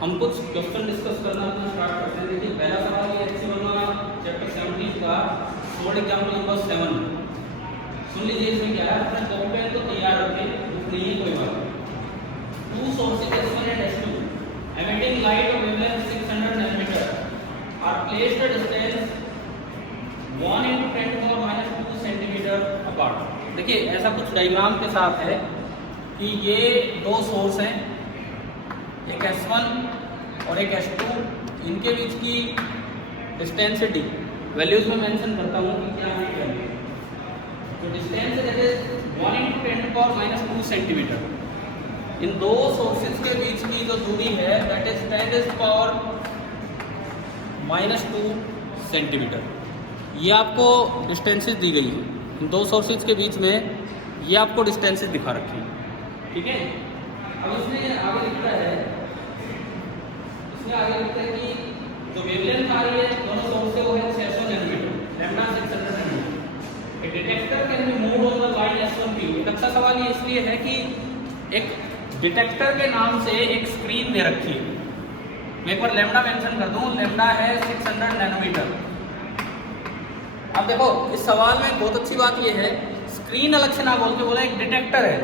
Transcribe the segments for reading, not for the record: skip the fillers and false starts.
हम कुछ question discuss करना अपना स्टार्ट करते हैं। देखिए पहला सवाल ये HCl वाला चैप्टर 17 का शॉर्ट एग्जाम्पल नंबर 7 सुन लीजिए। इसमें क्या है, अपने कॉपी पेन तो तैयार रखें, बुक नहीं है कोई बात। Two sources S1 and S2 emitting light of wavelength 600 nanometer are placed at distance 1 into 10 to the power minus 2 centimeter apart। देखिए ऐसा कुछ डायग्राम के साथ है कि ये दो सोर्स हैं, एक S1 और एक S2, इनके बीच की डिस्टेंस है d। वैल्यूज में मेंशन करता हूँ कि क्या है वैल्यू। तो distance that is 1 into 10 to the power minus 2 centimetre. इन दो सोर्सेज के बीच की जो दूरी है that is 10 to the power minus 2 centimetre. ये आपको डिस्टेंसेस दी गई है इन दो सोर्सेज के बीच में, ये आपको डिस्टेंसेस दिखा रखी है, ठीक है। अब इसमें आगे लिखता है, इसमें आगे लिखता है कि जो वेवलेंथ आ रही है दोनों सोर्स से वो है 600 nanometre, lambda 600 nanometre. A detector can be moved on the line S1P। एक अच्छा सवाल ये इसलिए है कि एक डिटेक्टर के नाम से एक स्क्रीन दे रखी है। मैं एक बार लैम्डा मेंशन कर दूं, लैम्डा है 600 नैनोमीटर। अब देखो इस सवाल में बहुत अच्छी बात ये है, स्क्रीन अलग से ना बोल के बोला एक डिटेक्टर है,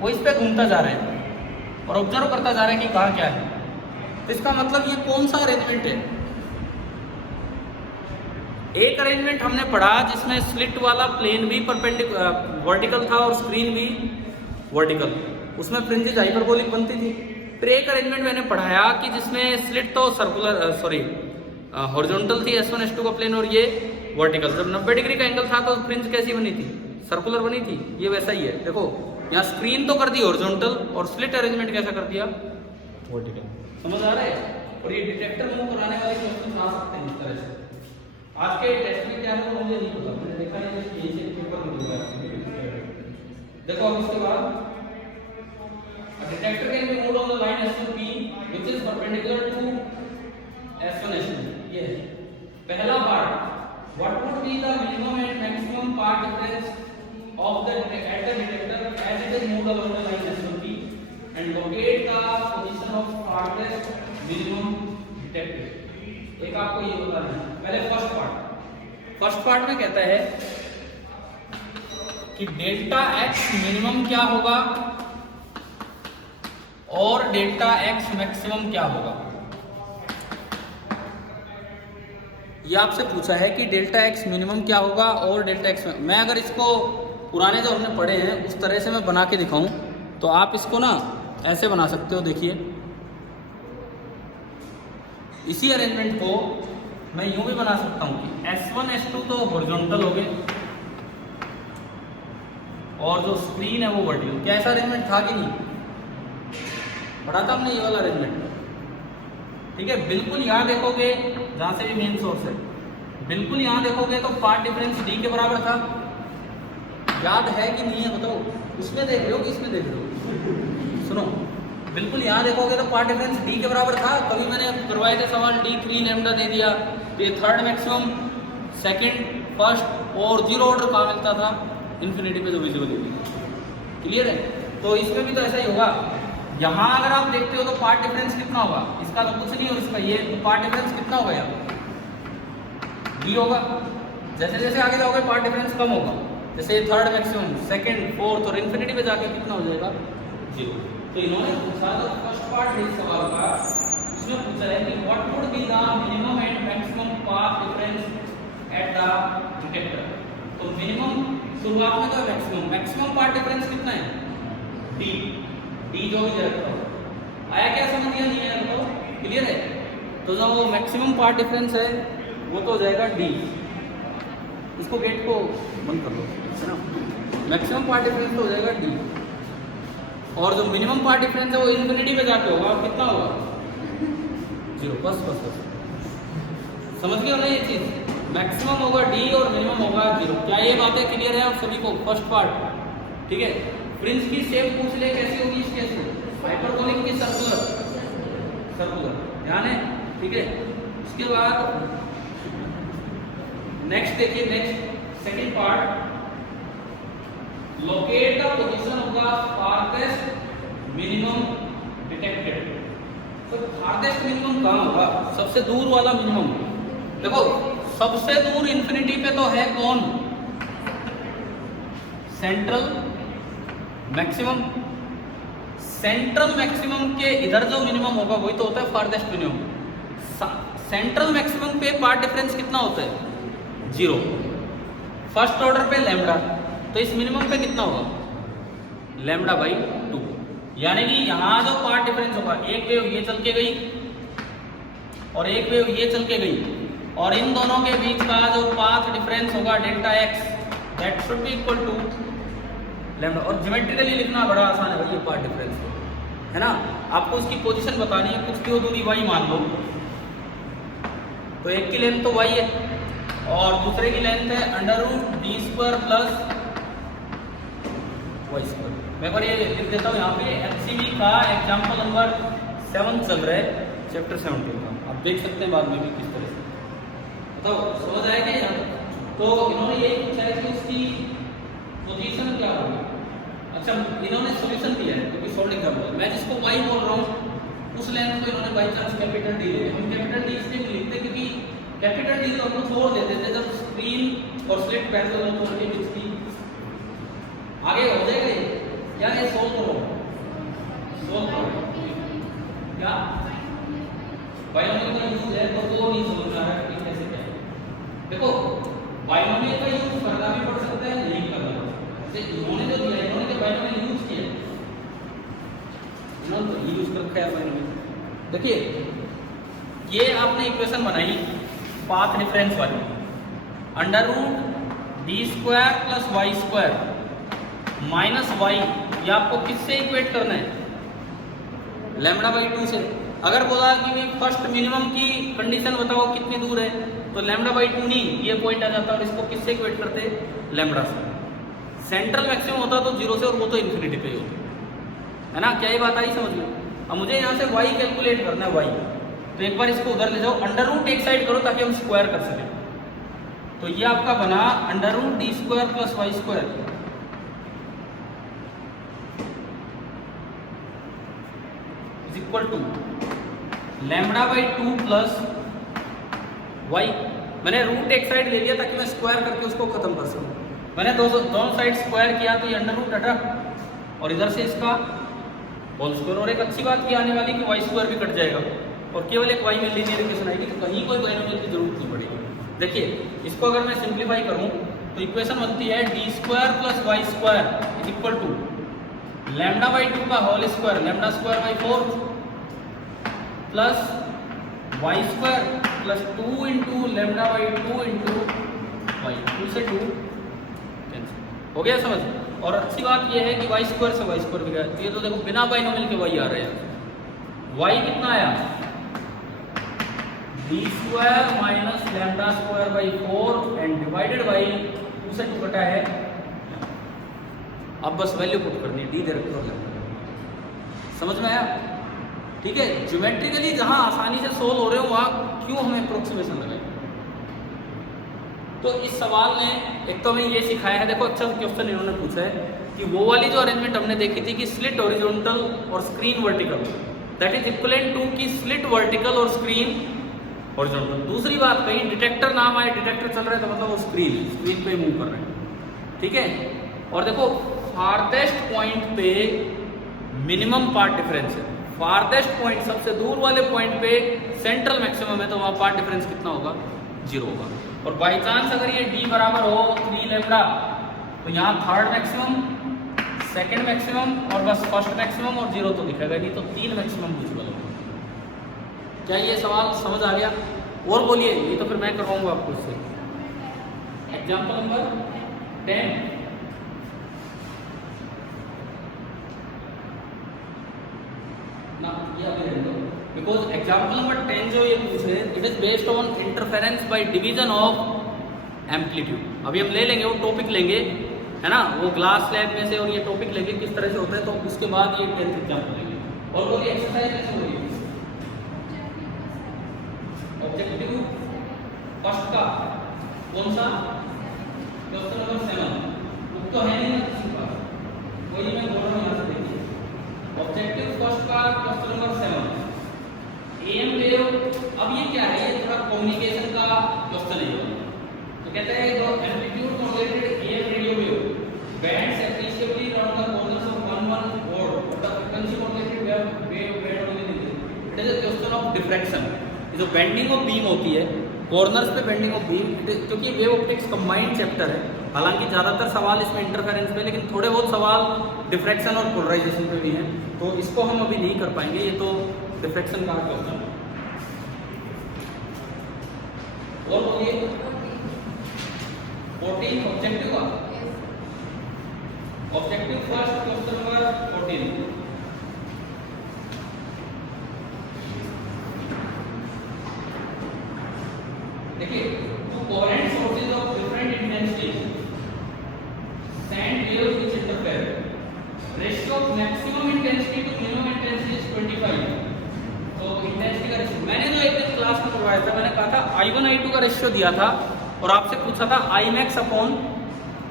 वो इस पे घूमता जा रहा है और ऑब्जर्व करता जा रहा है कि कहाँ क्या है। तो इसका मतलब ये कौन सा अरेंजमेंट है। एक अरेंजमेंट हमने पढ़ा जिसमें स्लिट वाला प्लेन भी परपेंडिकुलर वर्टिकल था और स्क्रीन भी वर्टिकल, उसमें फ्रिंजेस हाइपरबोलिक बनती थी। फिर एक अरेंजमेंट मैंने पढ़ाया कि जिसमें स्लिट तो सर्कुलर हॉरिजॉन्टल थी S1 S2 का प्लेन और ये वर्टिकल। जब 90 डिग्री का एंगल था तो फ्रिंज कैसी बनी थी, सर्कुलर बनी थी। ये वैसा ही है, देखो यहाँ स्क्रीन तो कर दी हॉरिजॉन्टल और स्लिट अरेंजमेंट कैसा कर दिया, वर्टिकल। समझ आ रहा है। और ये डिटेक्टर मूव कराने वाले क्वेश्चन आ सकते हैं इस तरह से। आज के टेस्ट में क्या है वो मुझे नहीं पता, मैंने देखा नहीं कि ये पेपर में दूंगा। देखो अब इसके बाद detector can be moved on the line S1P which is perpendicular to S1 S2। ये है पहला part, what would be the minimum and maximum path difference of the detector as it is moved along the line S1P and locate the position of farthest minimum detector। एक आपको ये बताना है। पहले first part में कहता है कि डेल्टा x मिनिमम क्या होगा और डेल्टा x मैक्सिमम क्या होगा। ये आपसे पूछा है कि डेल्टा x मिनिमम क्या होगा और डेल्टा x। मैं अगर इसको पुराने जो हमने पढ़े हैं उस तरह से मैं बना के दिखाऊं तो आप इसको ना ऐसे बना सकते हो। देखिए इसी अरेंजमेंट को मैं यूं भी बना सकता हूं कि S1 S2 तो हॉरिजॉन्टल हो गए और जो स्क्रीन है वो वर्टिकल। क्या ऐसा अरेंजमेंट था कि नहीं, पढ़ा था हमने ये वाला अरेंजमेंट, ठीक है। बिल्कुल यहाँ देखोगे जहां से भी मेन सोर्स है, बिल्कुल यहाँ देखोगे तो पाथ डिफरेंस d के बराबर था। याद है कि नहीं है बताओ, उसमें देख रहे हो कि इसमें देख रहे हो। सुनो, बिल्कुल यहाँ देखोगे तो पाथ डिफरेंस d के बराबर था। कभी मैंने करवाए थे सवाल d3 लैम्डा दे दिया तो ये थर्ड मैक्सिमम, सेकंड, फर्स्ट और जीरो ऑर्डर कहाँ मिलता था, इन्फिनिटी पे जो विजिबल होगी। क्लियर है। तो इसमें भी तो ऐसा ही होगा। यहाँ अगर आप देखते हो तो पाथ डिफरेंस कितना होगा, इसका तो कुछ नहीं और इसका ये, तो पाथ डिफरेंस कितना होगा यहाँ d होगा। जैसे जैसे आगे जाओगे पाथ डिफरेंस कम होगा, जैसे थर्ड मैक्सिमम, सेकंड, फोर्थ और इन्फिनिटी पे जाके कितना हो जाएगा, 0। तो इन्होंने पूछा था फर्स्ट पार्ट है इस सवाल का, इसमें पूछा है कि what would be the minimum and maximum path difference at the detector. तो मिनिमम शुरुआत में तो मैक्सिमम पाथ डिफरेंस कितना है, d जो भी रखता हो। आया क्या समझ गया, नहीं आया बताओ, क्लियर है। तो जो वो मैक्सिमम पाथ डिफरेंस है वो तो हो जाएगा d। इसको गेट को बंद कर दो, है ना। मैक्सिमम पाथ डिफरेंस तो हो जाएगा d और जो मिनिमम पाथ डिफरेंस है वो इन्फिनिटी पे जाके होगा, और कितना होगा, 0। बस समझ गए हो ना ये चीज। मैक्सिमम होगा d और मिनिमम होगा 0। क्या ये बातें क्लियर है आप सभी को। फर्स्ट पार्ट, ठीक है। फ्रिंज की शेप पूछ ले कैसी होगी इस केस में, हाइपरबोलिक की सर्कुलर, ध्यान है, ठीक है। इसके बाद नेक्स्ट देखिए, next second part, locate the position of the farthest minimum detected. तो फारदेस्ट मिनिमम कहाँ होगा? सबसे दूर वाला मिनिमम। देखो सबसे दूर इंफिनिटी पे तो है कौन? Central maximum. सेंट्रल मैक्सिमम के इधर जो मिनिमम होगा वही तो होता है फारदेस्ट मिनिमम। सेंट्रल मैक्सिमम पे पार्ट डिफरेंस कितना होता है? 0। फर्स्ट ऑर्डर पे लैम्डा, तो इस मिनिमम पे कितना होगा? Lambda by 2। यानी कि यहाँ जो पार्ट डिफरेंस होगा, एक वेव ये चल के गई और एक वेव ये चल के गई, और इन दोनों के बीच का जो पाथ डिफरेंस होगा delta x, that should be equal to lambda. और ज्योमेट्रिकली लिखना बड़ा आसान है भाई, ये पार्ट डिफरेंस है ना। आपको उसकी पोजीशन बतानी है, कुछ की दूरी y मान लो, तो एक की लेंथ तो y है और दूसरे की लेंथ है √d² प्लस y²। मैं पर ये लिख देता हूँ यहाँ पे। एचसीवी का एग्जाम्पल नंबर 7 चल रहा है, चैप्टर 17 का। आप देख सकते हैं बाद में भी किस तरह से। तो समझ आएगा यहाँ? तो इन्होंने यही पूछा है कि उसकी पोजीशन क्या होगी। अच्छा, इन्होंने सॉल्यूशन दिया है क्योंकि सॉल्व एग्जाम्पल, मैं जिसको y बोल रहा हूँ उस लेंथ को इन्होंने बाई चांस कैपिटल डी ले। हम कैपिटल डी इसलिए नहीं लिखते क्योंकि कैपिटल डी तो हम लोग छोड़ देते थे जब स्क्रीन और स्लिट पैरेलल होते उनके बीच की। आगे हो जाएगा ये, या ये सोल्व करो, सोल्व करो क्या बायनोमियल का यूज है, तो वो नहीं समझ आ रहा है कि कैसे क्या है। देखो बायनोमियल का यूज करना भी पड़ सकता है, नहीं करना पड़ सकता है। इन्होंने जो दिया, इन्होंने जो बायनोमियल यूज किया, इन्होंने तो यूज कर रखा है बायनोमियल। देखिए ये आपने इक्वेशन बनाई पाथ डिफरेंस वाली, √d² plus y² minus y, ये आपको किससे इक्वेट करना है? लैम्डा बाई 2 से। अगर बोला कि भाई फर्स्ट मिनिमम की कंडीशन बताओ कितनी दूर है, तो लैम्डा बाई 2 नहीं, ये पॉइंट आ जाता है और इसको किससे इक्वेट करते हैं? लैम्डा से। सेंट्रल मैक्सिमम होता तो 0 से, और वो तो इन्फिनिटी पे ही होता है ना। क्या ये बात आई समझ लो? अब मुझे यहाँ से y कैलकुलेट करना है, y, तो एक बार इसको उधर ले जाओ, अंडर एक साइड करो ताकि हम स्क्वायर कर सकें। तो ये आपका बना √d² plus y² is equal to lambda by 2 plus y। मैंने रूट एक साइड ले लिया ताकि मैं स्क्वायर करके उसको खत्म कर सकूं। मैंने दोनों साइड स्क्वायर किया तो ये अंडर हटा, और इधर से इसका होल स्क्वायर। और एक अच्छी बात ये आने वाली कि y² भी कट जाएगा और केवल एक y में लीनियर इक्वेशन आएगी, तो कहीं कोई बायनोमियल की जरूरत नहीं पड़ेगी। देखिए इसको अगर मैं सिंप्लीफाई करूं तो इक्वेशन बनती है d² plus y² is equal to lambda by 2 का whole square, lambda by 4 plus y² plus 2 into lambda by 2 into y। 2 से 2 कैंसिल हो गया, समझ। और अच्छी बात यह है कि y² से y² भी गया, ये तो देखो बिना बायनोमियल के y आ रहे हैं। y कितना आया? d² minus lambda by 4 and divided by 2 से 2 कटा है। अब बस वैल्यू पुट करनी है, d दे रखो, समझ में आया? ठीक है, ज्योमेट्रिकली जहां आसानी से सोल्व हो रहे हो वहां क्यों हमें अप्रोक्सीमेशन लगाए। तो इस सवाल ने एक तो हमें ये सिखाया है, देखो अच्छा क्वेश्चन इन्होंने पूछा है कि वो वाली जो अरेंजमेंट हमने देखी थी कि स्लिट हॉरिजॉन्टल और screen vertical, that is equivalent to कि स्लिट वर्टिकल और स्क्रीन हॉरिजॉन्टल। दूसरी बात, कहीं डिटेक्टर नाम आए, डिटेक्टर चल रहा है तो मतलब वो स्क्रीन पे मूव कर रहे हैं, ठीक है। और देखो फारदेस्ट पॉइंट पे मिनिमम पार्ट डिफरेंस है, फारदेस्ट पॉइंट सबसे दूर वाले पॉइंट पे सेंट्रल मैक्सिमम है, तो वहाँ पार्ट डिफरेंस कितना होगा? 0 होगा। और बाई चांस अगर ये d बराबर हो 3 लैम्डा, तो यहाँ थर्ड मैक्सिमम, सेकंड मैक्सिमम और बस फर्स्ट मैक्सिमम, और 0 तो दिखेगा नहीं, तो 3 मैक्सिमम विजिबल होगा। क्या ये सवाल समझ आ गया? और बोलिए, ये तो फिर मैं करवाऊंगा आपको इससे। एग्जाम्पल नंबर 10 ना, ये अभी रहने दो, बिकॉज एग्जाम्पल नंबर 10 जो ये पूछ रहे हैं, it is based on interference by division of amplitude. अभी हम ले लेंगे वो टॉपिक लेंगे, है ना, वो ग्लास स्लैब में से, और ये टॉपिक लेंगे किस तरह से होता है, तो उसके बाद ये 10th एग्जाम्पल लेंगे। और बोलिए एक्सरसाइज कैसे हो रही है? ऑब्जेक्टिव फर्स्ट का कौन सा? Question number 7। बुक तो है नहीं ना किसी का, वही मैं बोल रहा हूँ, यहाँ से देखिए। ऑब्जेक्टिव फर्स्ट का क्वेश्चन नंबर 7, अब ये क्या है, ये थोड़ा कम्युनिकेशन का क्वेश्चन है। तो कहते हैं जो amplitude modulated air radio wave bands appreciably around the corners of one board, but the frequency modulated wave band only is it is a question of diffraction। जो बेंडिंग ऑफ बीम होती है corners पे, bending of beam, क्योंकि wave optics combined chapter है, हालांकि ज़्यादातर सवाल इसमें इंटरफेरेंस पे, लेकिन थोड़े बहुत सवाल डिफ्रैक्शन और पोलराइजेशन पे भी हैं, तो इसको हम अभी नहीं कर पाएंगे, ये तो डिफ्रैक्शन का क्वेश्चन है। और बोलिए 14 ऑब्जेक्टिव का ऑब्जेक्टिव फर्स्ट क्वेश्चन नंबर 14। देखिए, two coherent sources of different intensity send waves which interfere, ratio of maximum intensity to minimum intensity is 25। तो इंटेंसिटी का रेशियो मैंने जो एक दिन क्लास में करवाया था, मैंने कहा था I1 I2 का रेशियो दिया था और आपसे पूछा था I max upon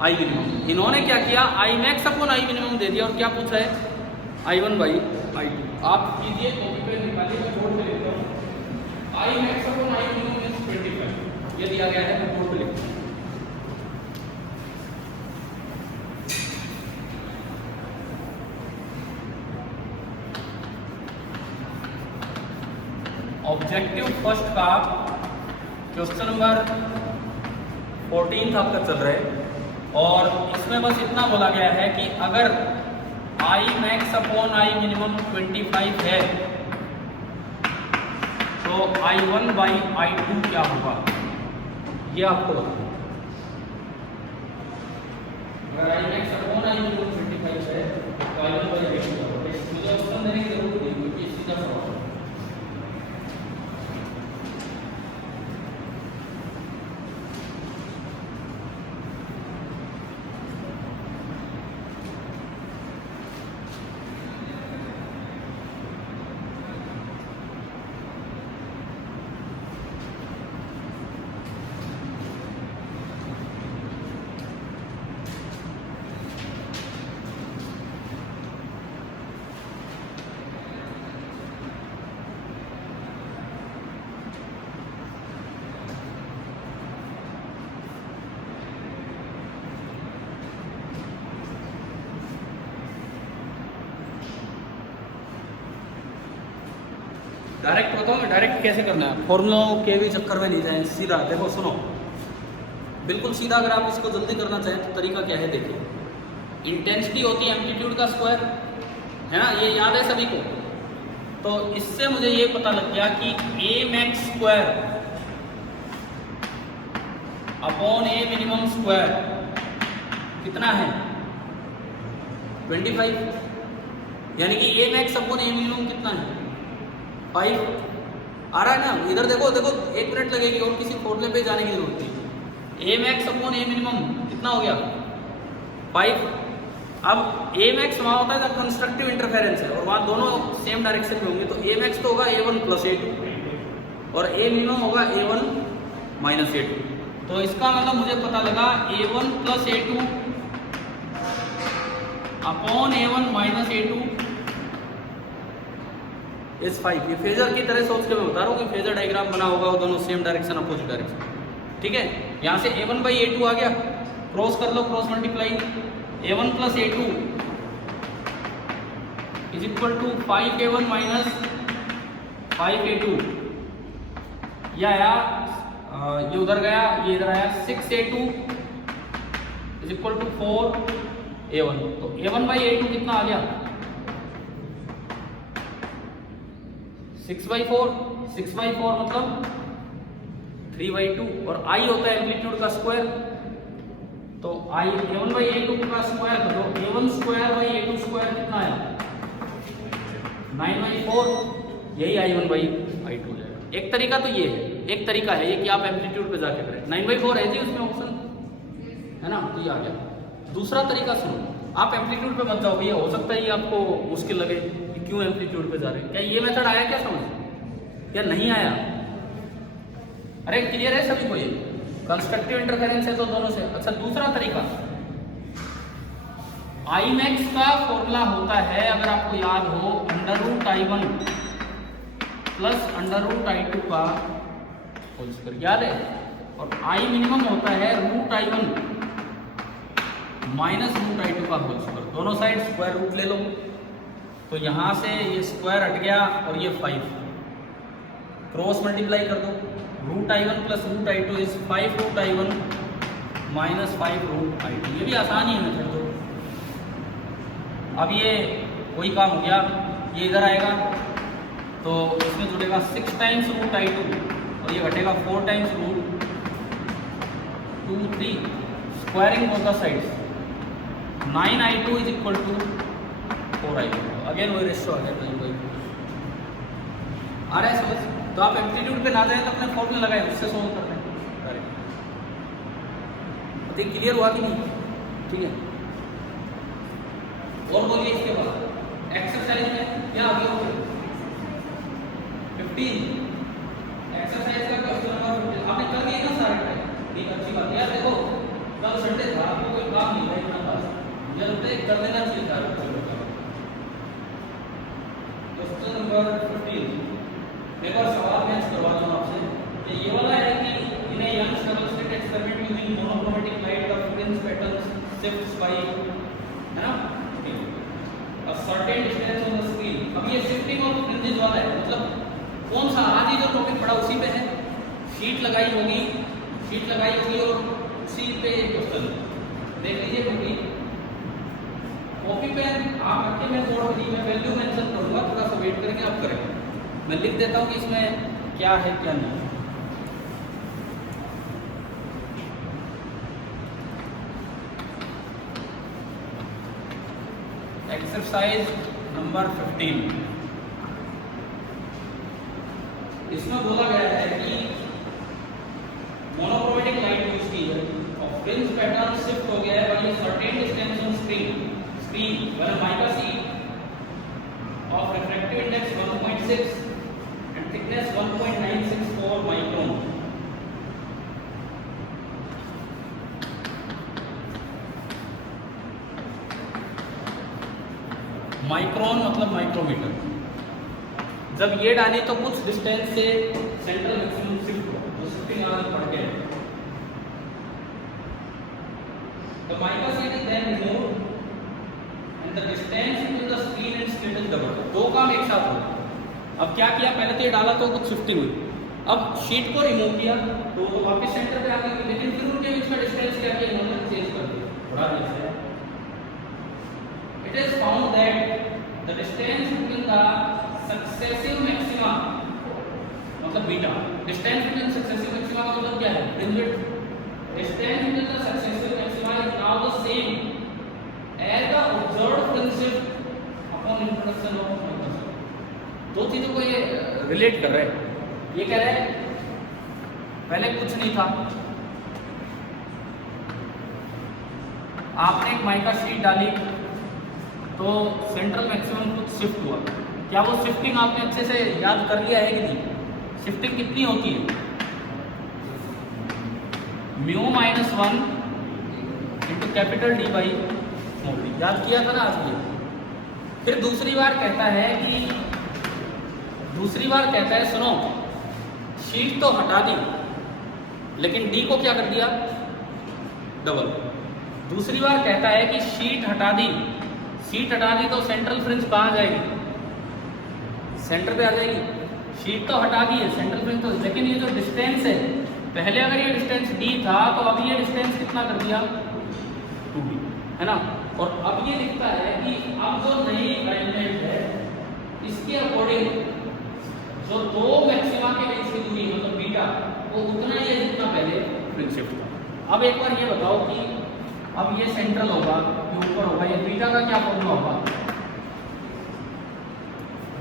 I minimum। इन्होंने क्या किया, I max upon I minimum दे दिया और क्या पूछा है I1 by I2। आप कीजिए, कॉपी पे निकालिए, मैं बोर्ड पे लिखता हूँ I max upon I minimum is 25, ये दिया गया है, मैं बोर्ड पे लिखता हूँ। ऑब्जेक्टिव फर्स्ट का क्वेश्चन नंबर 14 आपका चल रहा है और इसमें बस इतना बोला गया है कि अगर I max upon I minimum 25 है तो I1 by I2 क्या होगा, ये आपको बताना। अगर I max upon I minimum 25 है तो I1 by I2 क्या होगा, मुझे ऑप्शन देने की जरूरत नहीं क्योंकि सीधा सवाल है। डायरेक्ट बताऊँ मैं, डायरेक्ट कैसे करना है, फॉर्मूलों के भी चक्कर में नहीं जाए, सीधा देखो सुनो, बिल्कुल सीधा। अगर आप इसको जल्दी करना चाहें तो तरीका क्या है, देखिए इंटेंसिटी होती है एम्पलीट्यूड का स्क्वायर, है ना, ये याद है सभी को। तो इससे मुझे ये पता लग गया कि A max square upon A minimum square कितना है 25, यानी कि A max upon A minimum कितना है 5 आ रहा है ना। इधर देखो देखो, 1 मिनट लगेगी और किसी फॉर्मूले पे जाने की जरूरत नहीं। A max upon A minimum कितना हो गया 5। अब A max वहाँ होता है जब कंस्ट्रक्टिव इंटरफेरेंस है और वहाँ दोनों सेम डायरेक्शन में होंगे, तो A max तो होगा A1 प्लस A2 और A मिनिमम होगा A1 माइनस A2। तो इसका मतलब मुझे पता लगा A1 plus A2 upon A1 minus A2 is 5। ये फेजर की तरह सोच के मैं बता रहा हूँ कि फेजर डायग्राम बना होगा, वो दोनों सेम डायरेक्शन अपोजिट डायरेक्शन, ठीक है। यहाँ से A1 बाई A2 आ गया, क्रॉस कर लो, cross multiply, A1 plus A2 is equal to 5A1 minus 5A2। ये आया, ये उधर गया, ये इधर आया, 6A2 is equal to 4A1। तो A1 बाई A2 कितना आ गया 6/4, 6/4 मतलब 3/2 और I होता है एम्पलीट्यूड का स्क्वायर, तो A1 बाई A2 का स्क्वायर करो, A1 square by A2 square कितना है 9/4, यही I1 बाई I2 हो जाएगा। एक तरीका तो ये है, एक तरीका है ये कि आप एम्पलीट्यूड पे जाके करें, 9/4 है जी उसमें ऑप्शन, है ना, तो ये आ गया। दूसरा तरीका सुनो, आप एम्पलीट्यूड पे मत जाओ भैया, हो सकता है ये आपको मुश्किल लगे कि क्यों एम्पलीट्यूड पे जा रहे हैं। क्या ये मेथड आया क्या समझ या नहीं आया? अरे क्लियर है सभी को, ये कंस्ट्रक्टिव इंटरफेरेंस है तो दोनों से। अच्छा दूसरा तरीका, आई मैक्स का फॉर्मूला होता है, अगर आपको याद हो, √I1 plus under root I2 का होल स्क्वायर, याद है। और I मिनिमम होता है root I1 minus root I2 का होल स्क्वायर, दोनों साइड स्क्वायर रूट ले लो। तो यहाँ से ये स्क्वायर हट गया और ये 5, क्रॉस मल्टीप्लाई कर दो, root I1 plus root I2 is 5 root I1 minus 5 root I2। ये भी आसानी है मेथड तो। अब ये वही काम हो गया, ये इधर आएगा तो इसमें जुड़ेगा 6 टाइम्स रूट I2 और ये घटेगा 4 times root 2 3, squaring of the sides 9I2 is equal to 4I2। Again वही रेशियो आ गया कहीं आ रहा है समझ। तो आप एम्पलीट्यूड पे ना जाए तो अपने फॉर्मूला लगाए, उससे सोल्व करते हैं। तो क्लियर हुआ कि नहीं? ठीक है, और बोलिए इसके बाद एक्सरसाइज में क्या आगे हो गया 15 एक्सरसाइज का क्वेश्चन नंबर 15 आपने कर दिया ना सारे टाइम। एक अच्छी बात यार, देखो कल संडे था, आपको कोई काम नहीं है इतना पास, मुझे लगता है कर देना चाहिए था। क्वेश्चन नंबर 15 एक बार सवाल मैच करवा दूं आपसे कि ये वाला है कि in a Young double slit experiment using monochromatic light the fringe patterns shifts by, है ना, a certain distance on the screen। अब ये शिफ्टिंग ऑफ फ्रिंजेस वाला है, मतलब कौन सा आज ही जो टॉपिक पढ़ा उसी पे है। शीट लगाई होगी और उसी पे क्वेश्चन देख लीजिए। क्योंकि कॉपी पेन आप रखिए, मैं बोर्ड पर मैं वैल्यू मेंशन करूंगा, थोड़ा सा वेट करके आप करेंगे। मैं लिख देता हूँ कि इसमें क्या है क्या नहीं। एक्सरसाइज नंबर 15 इसमें बोला गया है कि मोनोक्रोमैटिक लाइट यूज की है और फ्रिंज पैटर्न शिफ्ट हो गया है by certain distance on screen when a mica sheet of refractive index 1.6 and thickness 1.964 micron। Micron मतलब माइक्रोमीटर। जब ये डाली तो कुछ डिस्टेंस से सेंट्रल मैक्सिमम शिफ्ट हो, तो शिफ्टिंग आगे बढ़ गया। The mica sheet is then removed and the distance between the screen and slit is doubled। दो काम एक साथ हो। अब क्या किया, पहले तो ये डाला तो कुछ शिफ्टिंग हुई, अब शीट को रिमूव किया तो वापस सेंटर पे आ गई, लेकिन फिर उनके बीच में डिस्टेंस क्या किया इन्होंने, चेंज कर दिया, बढ़ा दिया। It is found that the distance between the successive maxima मतलब beta, distance between successive maxima का मतलब क्या है, fringe width। Distance between the successive maxima is now the same as the observed fringe shift upon introduction of microscope। दो चीजों को ये relate कर रहे हैं। ये कह रहे हैं पहले कुछ नहीं था, आपने एक माइका शीट डाली तो सेंट्रल मैक्सिमम कुछ शिफ्ट हुआ। क्या वो शिफ्टिंग आपने अच्छे से याद कर लिया है कि नहीं? शिफ्टिंग कितनी होती है, mu minus 1 into capital D by small D, याद किया था ना आपने। फिर दूसरी बार कहता है सुनो, शीट तो हटा दी लेकिन डी को क्या कर दिया, डबल। दूसरी बार कहता है कि शीट हटा दी तो सेंट्रल फ्रिंज कहाँ जाएगी, सेंटर पे आ जाएगी। शीट तो हटा दी है, सेंट्रल फ्रिंज तो, लेकिन ये जो डिस्टेंस है, पहले अगर ये डिस्टेंस डी था तो अब ये डिस्टेंस कितना कर दिया, 2d, है ना। और अब ये लिखता है कि अब जो नई अरेंजमेंट है इसके अकॉर्डिंग जो दो मैक्सिमा के बीच की दूरी मतलब बीटा वो उतना ही है जितना पहले फ्रिंज शिफ्ट था। अब एक बार ये बताओ कि अब ये सेंट्रल होगा, ये ऊपर होगा, ये बीटा का क्या फॉर्मूला होगा?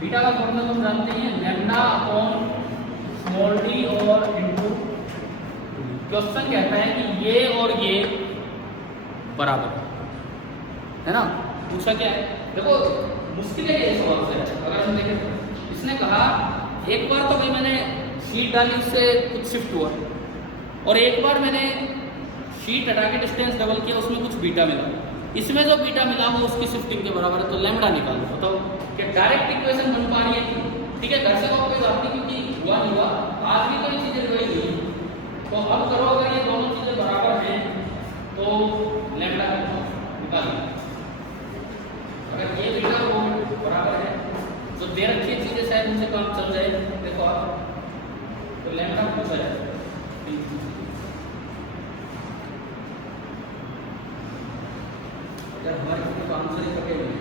बीटा का फॉर्मूला तुम जानते हैं, लैम्डा अपॉन स्मॉल डी और इनटू। क्वेश्चन कहता है कि ये और ये बराबर है ना। पूछा क्या है, देखो मुश्किल है ये सवाल से। अगर हम देखें तो इसने कहा एक बार तो भाई मैंने शीट डाली उससे कुछ शिफ्ट हुआ, और एक बार मैंने शीट हटा के डिस्टेंस डबल किया उसमें कुछ बीटा मिला, इसमें जो बीटा मिला वो उसकी शिफ्टिंग के बराबर है। तो लैम्डा निकालो। बताओ क्या डायरेक्ट इक्वेशन बन पा रही है? ठीक है, घर से तो कोई बात नहीं तो अब करो, अगर ये दोनों चीजें बराबर हैं तो लैम्डा निकालो। अगर ये बीटा वो बराबर है तो दे रखी चीजें शायद उनसे काम चल जाए। देखो आप, तो लैम्डा पूछा जाए अगर हमारे किसी को आंसर ही पके हुए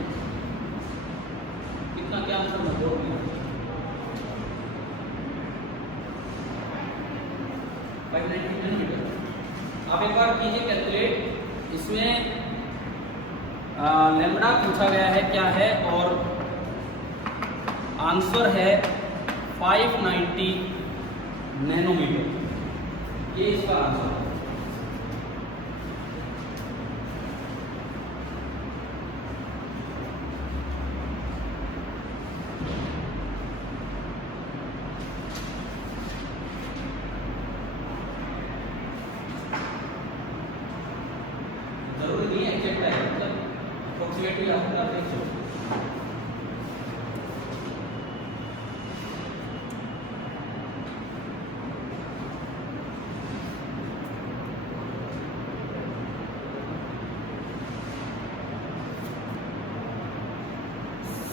कितना क्या आंसर मैं बोल रही हूँ 590 नैनोमीटर। आप एक बार कीजिए कैलकुलेट, इसमें लैम्डा पूछा गया है क्या है और आंसर है 590 नैनोमीटर, ये इसका आंसर है। जरूरी नहीं है एग्जैक्ट है, मतलब अप्रोक्सीमेटली आपका देख लो।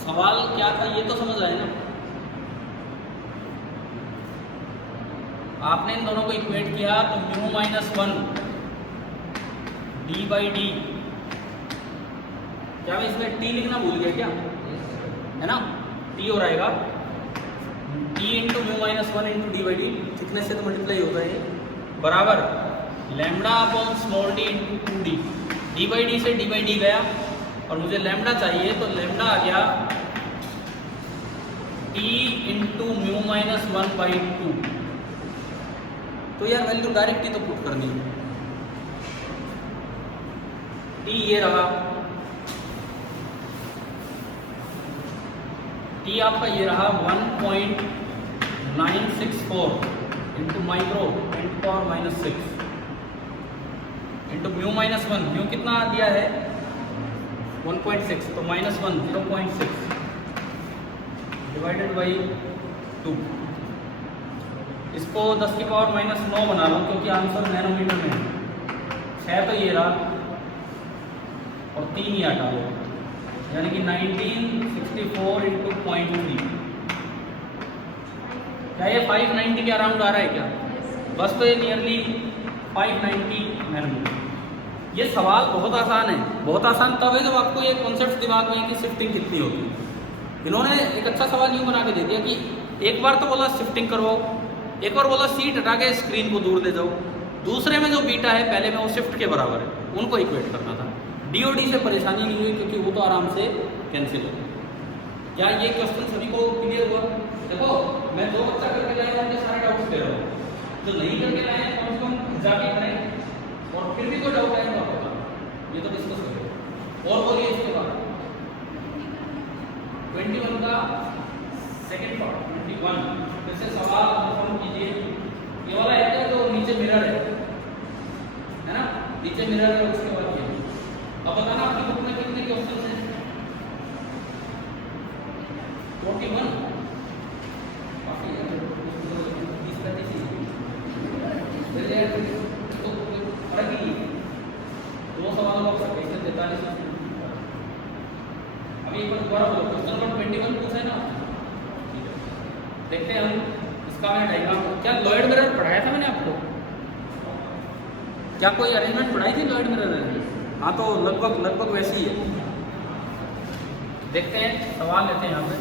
सवाल क्या था ये तो समझ आए ना। आपने इन दोनों को इक्वेट किया तो mu minus 1 D by D, क्या मैं इसमें टी लिखना भूल गया क्या, है ना, टी हो रहेगा T into mu minus 1 into D by D, thickness से तो मल्टीप्लाई होता है, बराबर lambda upon small D into 2d। D by D से डी बाई डी गया और मुझे लैम्डा चाहिए तो लैम्डा आ गया T into mu minus 1 by 2। तो यार वैल्यू डायरेक्ट ही तो पुट करनी है। टी ये रहा, टी आपका ये रहा 1.964 into micro 10⁻⁶ into mu minus 1, mu कितना दिया है 1.6, तो माइनस 1 0.6 डिवाइडेड बाई 2। इसको 10⁻⁹ बना लो क्योंकि आंसर नैनोमीटर में है। 6 तो ये रहा और 3 ही हटा लो, यानी कि 1964 इंटू 0.3। क्या ये 590 के अराउंड आ रहा है क्या? बस तो ये नियरली 590 नैनोमीटर। ये सवाल बहुत आसान है, बहुत आसान तब है जब आपको ये कॉन्सेप्ट दिमाग में है कि शिफ्टिंग कितनी होती है। इन्होंने एक अच्छा सवाल यूँ बना के दे दिया कि एक बार तो बोला शिफ्टिंग करवाओ, एक बार बोला सीट हटा के स्क्रीन को दूर ले जाओ, दूसरे में जो बीटा है पहले में वो शिफ्ट के बराबर है, उनको इक्वेट करना था। डीओडी से परेशानी नहीं हुई क्योंकि वो तो आराम से कैंसिल हो। क्या ये क्वेश्चन सभी को क्लियर हुआ? देखो मैं जो बच्चा करके लाया उनके सारे डाउट्स दे रहा हूँ, जो नहीं करके लाए कम से कम जाके करें, और फिर भी कोई डाउट आए तो आपको ये तो डिस्कस करें। और बोलिए इसके बाद 21 का सेकेंड पार्ट 21 जैसे सवाल कंफर्म कीजिए। ये वाला है क्या जो नीचे मिरर है ना, नीचे मिरर है, उसके बाद ये। अब बताना आपकी बुक में कितने क्वेश्चन हैं? 41 काफी है, 20-30 तो फर्क ही नहीं, 2 सवालों का फर्क है, 43। अभी एक बार दोबारा बोलो, क्वेश्चन नंबर 21 पूछा है ना, देखते हैं हम इसका। मैं डायग्राम क्या लॉयड मिरर पढ़ाया था मैंने आपको? क्या कोई अरेंजमेंट पढ़ाई थी लॉयड मिरर? हाँ, तो लगभग वैसी ही है। देखते हैं सवाल लेते हैं यहाँ पे।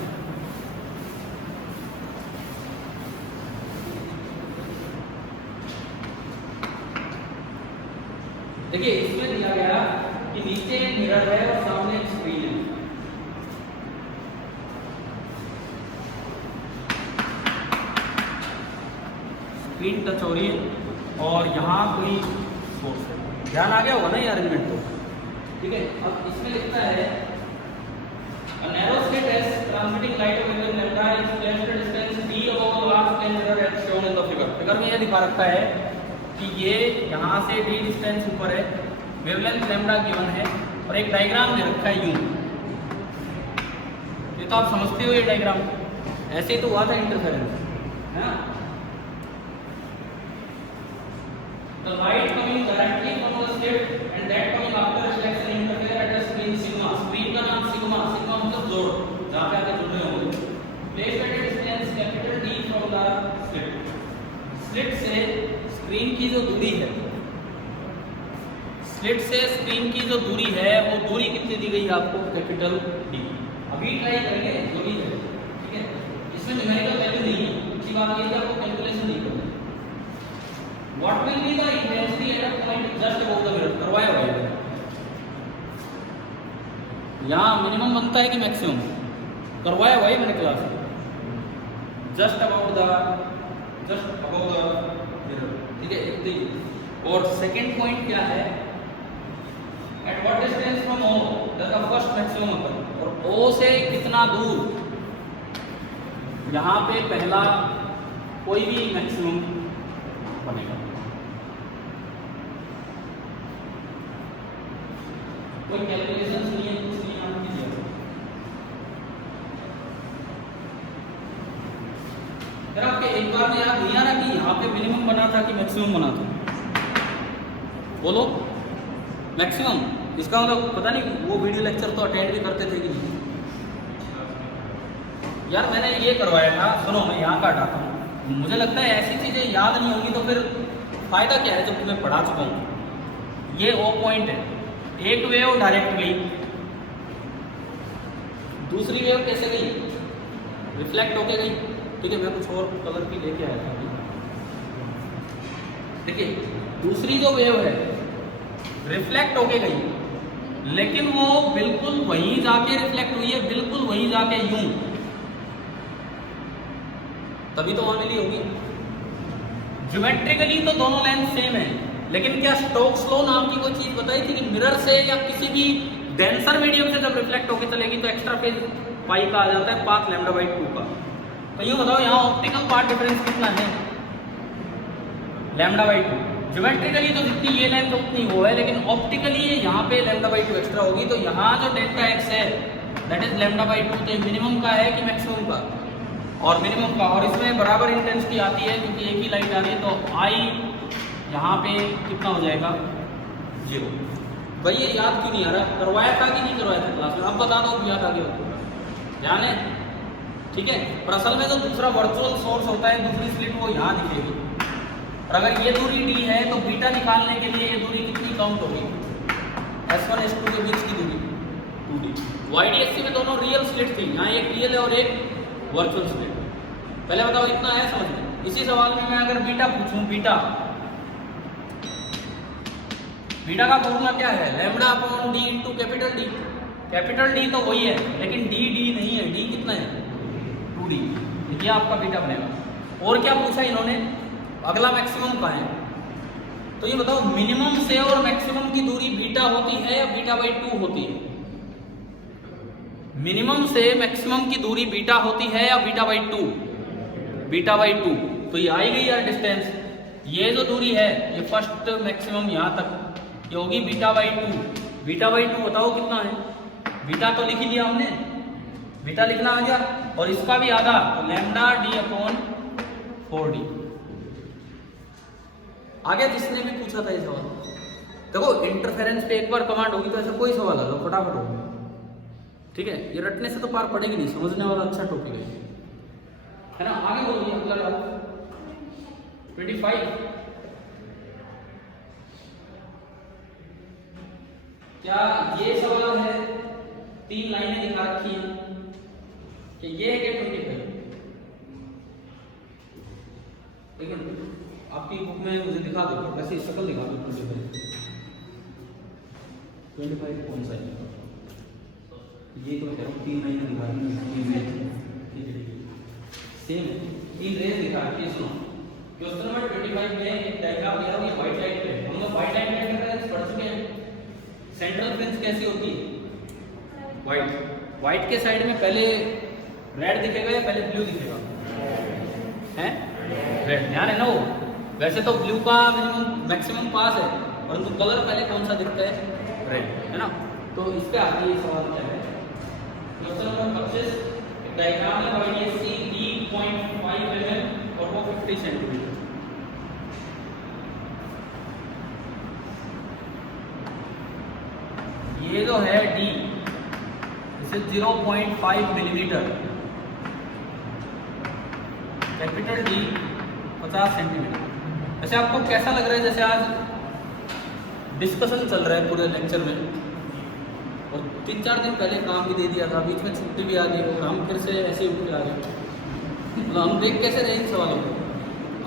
देखिए इसमें दिया गया कि नीचे एक मिरर है और सामने एक स्क्रीन है। स्क्रीन टच हो रही है और यहाँ कोई सोर्स है। ध्यान आ गया होगा ना ये अरेंजमेंट तो, ठीक है। अब इसमें लिखता है a narrow slit as transmitting light of angle lambda is placed at distance d above the large plane mirror as shown in the figure। Figure में यह दिखा रखा है कि ये यहाँ से d डिस्टेंस ऊपर है, वेवलेंथ लैम्डा गिवन है और एक डायग्राम दे रखा है यूं। ये तो आप समझते हो, ये डायग्राम ऐसे ही तो हुआ था इंटरफेरेंस, है ना। the light coming directly from the slit and that coming after reflection interfere at the screen sigma. Screen का नाम sigma, sigma मतलब जोड़, जहाँ पे आके जुड़ रहे होंगे. Place at a distance capital D from the slit. Slit से स्क्रीन की जो दूरी है, स्लिट से स्क्रीन की जो दूरी है वो दूरी कितनी दी गई है आपको? Capital D. अभी ट्राई करेंगे जो भी है, ठीक है? इसमें न्यूमेरिकल वैल्यू नहीं है, अच्छी बात ये है कि आपको कैलकुलेशन नहीं करना. What will be the intensity at a point just above the mirror? करवाया हुआ है. यहाँ मिनिमम बनता है कि मैक्सिमम? करवाया हुआ है मैंने क्लास में. Just above the mirror, ठीक है? इतनी. और सेकंड पॉइंट क्या है? At what distance from O does the first maximum occur? और O से कितना दूर यहाँ पे पहला कोई भी मैक्सिमम बनेगा? कोई कैलकुलेशन नहीं है, कुछ नहीं आप कीजिए. फिर आपके एक बार में याद नहीं आ रहा कि यहाँ पे मिनिमम बना था कि मैक्सिमम बना था? बोलो. मैक्सिमम. इसका मतलब पता नहीं वो वीडियो लेक्चर तो अटेंड भी करते थे कि नहीं? यार मैंने ये करवाया था. सुनो मैं यहाँ का हटाता हूँ. मुझे लगता है ऐसी चीज़ें याद नहीं होंगी तो फिर फायदा क्या है जब तुम्हें पढ़ा चुका हूँ. ये O पॉइंट है. एक वेव डायरेक्ट गई, दूसरी वेव कैसे गई? रिफ्लेक्ट होके गई. ठीक है, मैं कुछ और कलर की लेके आया था. देखिए दूसरी जो वेव है रिफ्लेक्ट होके गई, लेकिन वो बिल्कुल वहीं जाके रिफ्लेक्ट हुई है, बिल्कुल वहीं जाके यूं, तभी तो वहां मिली होगी. ज्योमेट्रिकली तो दोनों लेंथ सेम है, लेकिन क्या स्टोक्स लॉ नाम की कोई चीज बताई थी कि मिरर से या किसी भी डेंसर मीडियम से जब रिफ्लेक्ट होकर चलेगी तो एक्स्ट्रा फेज पाई का आ जाता है पाथ λ/2 का. तो यूं बताओ यहाँ ऑप्टिकल पाथ डिफरेंस कितना है? λ/2. ज्योमेट्रिकली तो जितनी ये लेंथ उतनी वो है, लेकिन ऑप्टिकली यहाँ पे λ/2 एक्स्ट्रा होगी. तो यहाँ जो डेल्टा x है दैट इज λ/2. तो मिनिमम का है कि मैक्सिमम का? और मिनिमम का. और इसमें बराबर इंटेंसिटी आती है क्योंकि एक ही लाइट आ रही है, तो आई यहाँ पे कितना हो जाएगा? 0. भाई ये याद क्यों नहीं आ रहा? करवाया था कि नहीं करवाया था क्लास में? अब बता दो याद आ गया. ध्यान है, ठीक है? पर असल में जो दूसरा वर्चुअल सोर्स होता है, दूसरी स्लिट वो यहाँ दिखेगी. और अगर ये दूरी d है तो बीटा निकालने के लिए ये दूरी कितनी काउंट होगी? S1 S2 के बीच की दूरी 2d. YDSC में दोनों रियल स्लिट थी, यहाँ एक रियल है और एक वर्चुअल स्लिट. पहले बताओ इतना है समझ में? इसी सवाल में मैं अगर बीटा पूछूं, बीटा का फॉर्मूला क्या है? λ/d into capital D. Capital D तो वही है, लेकिन d नहीं है. d कितना है? 2d. ये आपका बीटा बनेगा. और क्या पूछा इन्होंने? अगला मैक्सिमम का है. तो ये बताओ मिनिमम से और मैक्सिमम की दूरी बीटा होती है या β/2 होती है? मिनिमम से मैक्सिमम की दूरी बीटा होती है या β/2? β/2. तो ये आई गई यार डिस्टेंस. ये जो दूरी है ये फर्स्ट मैक्सिमम यहाँ तक ये होगी β/2. β/2 बताओ कितना है? बीटा तो लिख ही लिया हमने, बीटा लिखना आ गया. और इसका भी आधा तो λd/4d. आगे जिसने भी पूछा था ये सवाल, देखो इंटरफेरेंस पे एक बार कमांड होगी तो ऐसा कोई सवाल आ लो फटाफट होगा. ठीक है, ये रटने से तो पार पड़ेगी नहीं, समझने वाला अच्छा टॉपिक है ना. आगे बोलिए अगला 25. क्या ये सवाल है? 3 लाइनें दिखा रखी हैं कि ये है 25. एक मिनट आपकी बुक में मुझे दिखा दो, वैसे शक्ल दिखा दो. 25 कौन सा है? ये तो कह रहा हूँ 3 लाइनें दिखा रही हैं सेम 3 रेज दिखा रही है. सुनो क्वेश्चन नंबर 25 में एक डायग्राम दिया हुआ है व्हाइट लाइट पे. हम लोग व्हाइट लाइट में डिफरेंस पढ़ चुके हैं. सेंट्रल फ्रिंज कैसी होती है? व्हाइट के साइड में पहले रेड दिखेगा या पहले ब्लू दिखेगा? हैं रेड. ध्यान है ना वो. वैसे तो ब्लू का मिनिमम मैक्सिमम पास है, परंतु कलर पहले कौन सा दिखता है? रेड, है ना. तो इस पे आगे ये सवाल क्या है? क्वेश्चन नंबर 25 डायग्राम है YDSC D.5 mm और वो 50 सेंटीमीटर. ये जो है D, इसे 0.5 मिलीमीटर, कैपिटल D 50 सेंटीमीटर। वैसे आपको कैसा लग रहा है? जैसे आज डिस्कशन चल रहा है पूरे लेक्चर में, और 3-4 दिन पहले काम भी दे दिया था, बीच में छुट्टी भी आ गई और हम फिर से ऐसे उठ के आ गए। तो हम देख कैसे रहे इन सवालों को?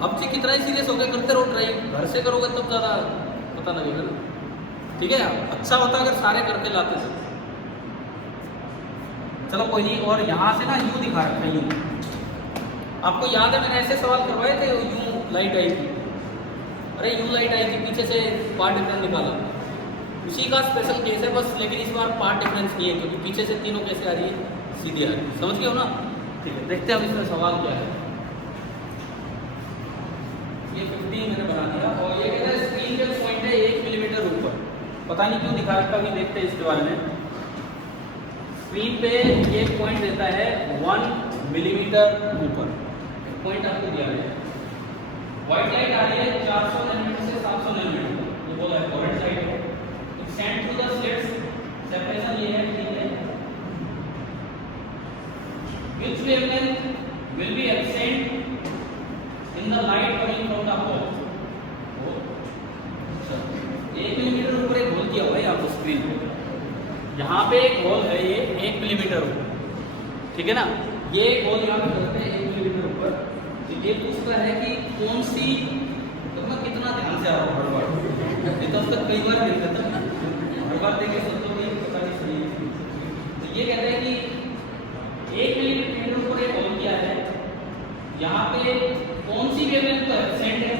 अब से कितना ही सीरियस होकर करते रहो ट्राई, घर से करोगे तब ज़्यादा पता लगेगा ना। ठीक है, अच्छा होता अगर सारे करके लाते थे। चलो कोई नहीं। और यहाँ से ना यूँ दिखा रखा है, यूँ। आपको याद है मैंने ऐसे सवाल करवाए थे, यूँ लाइट आई थी, अरे यूँ लाइट आई थी, पीछे से पार्ट डिफरेंस निकाला, उसी का स्पेशल केस है बस। लेकिन इस बार पार्ट डिफरेंस नहीं है, क्योंकि पीछे से तीनों कैसे आ रही है, सीधी आ रही है। समझ गए हो ना? ठीक है, देखते हैं अब इसमें सवाल क्या है। ये 15 मैंने बना दिया, और ये कहता है स्क्रीन पे पॉइंट है 1 मिलीमीटर ऊपर। पता नहीं क्यों दिखा रखा, अभी देखते हैं इसके बारे में। स्क्रीन पे ये पॉइंट देता है 1 मिलीमीटर ऊपर, पॉइंट आपको दिया है। व्हाइट लाइट आ रही है 400 नैनोमीटर से 700 नैनोमीटर, ये बोला है व्हाइट लाइट है। Send to the slits, separation ये है, ठीक है। Which wavelength will be absent in the light coming from the hole? 1 millimetre ऊपर एक होल दिया हुआ है यहाँ पर स्क्रीन पे, यहाँ पे एक होल है, ये 1 मिलीमीटर ऊपर, ठीक है ना। ये होल यहाँ पे करते हैं 1 मिलीमीटर ऊपर। तो ये पूछता है कि कौन सी, तो मैं कितना ध्यान से आ रहा हूँ हर बार, ये तो अब तक कई बार नहीं करता ना, हर बार देखे सोचो नहीं पता नहीं सही है। तो ये कहते हैं कि 1 मिलीमीटर ऊपर एक होल किया है, यहाँ पे कौन सी वेवलेंथ का एब्सेंट है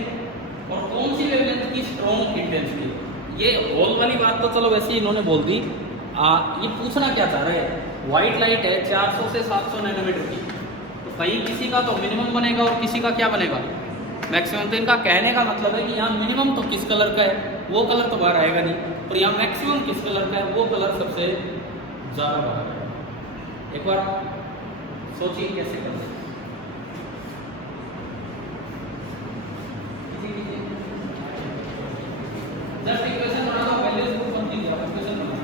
और कौन सी वेवलेंथ की स्ट्रॉन्ग इंटेंसिटी। ये होल वाली बात तो चलो वैसे ही इन्होंने बोल दी। ये पूछना क्या चाह रहे हैं? व्हाइट लाइट है 400 से 700 नैनोमीटर की, तो कहीं किसी का तो मिनिमम बनेगा और किसी का क्या बनेगा, मैक्सिमम। तो इनका कहने का मतलब है कि यहाँ मिनिमम तो किस कलर का है, वो कलर तो बाहर आएगा नहीं, और यहाँ मैक्सिमम किस कलर का है, वो कलर सबसे ज़्यादा बाहर आएगा। एक बार सोचिए कैसे कर सकते। जस्ट इक्वेशन बना दो, पहले इसको बन कीजिए, आप इक्वेशन बना।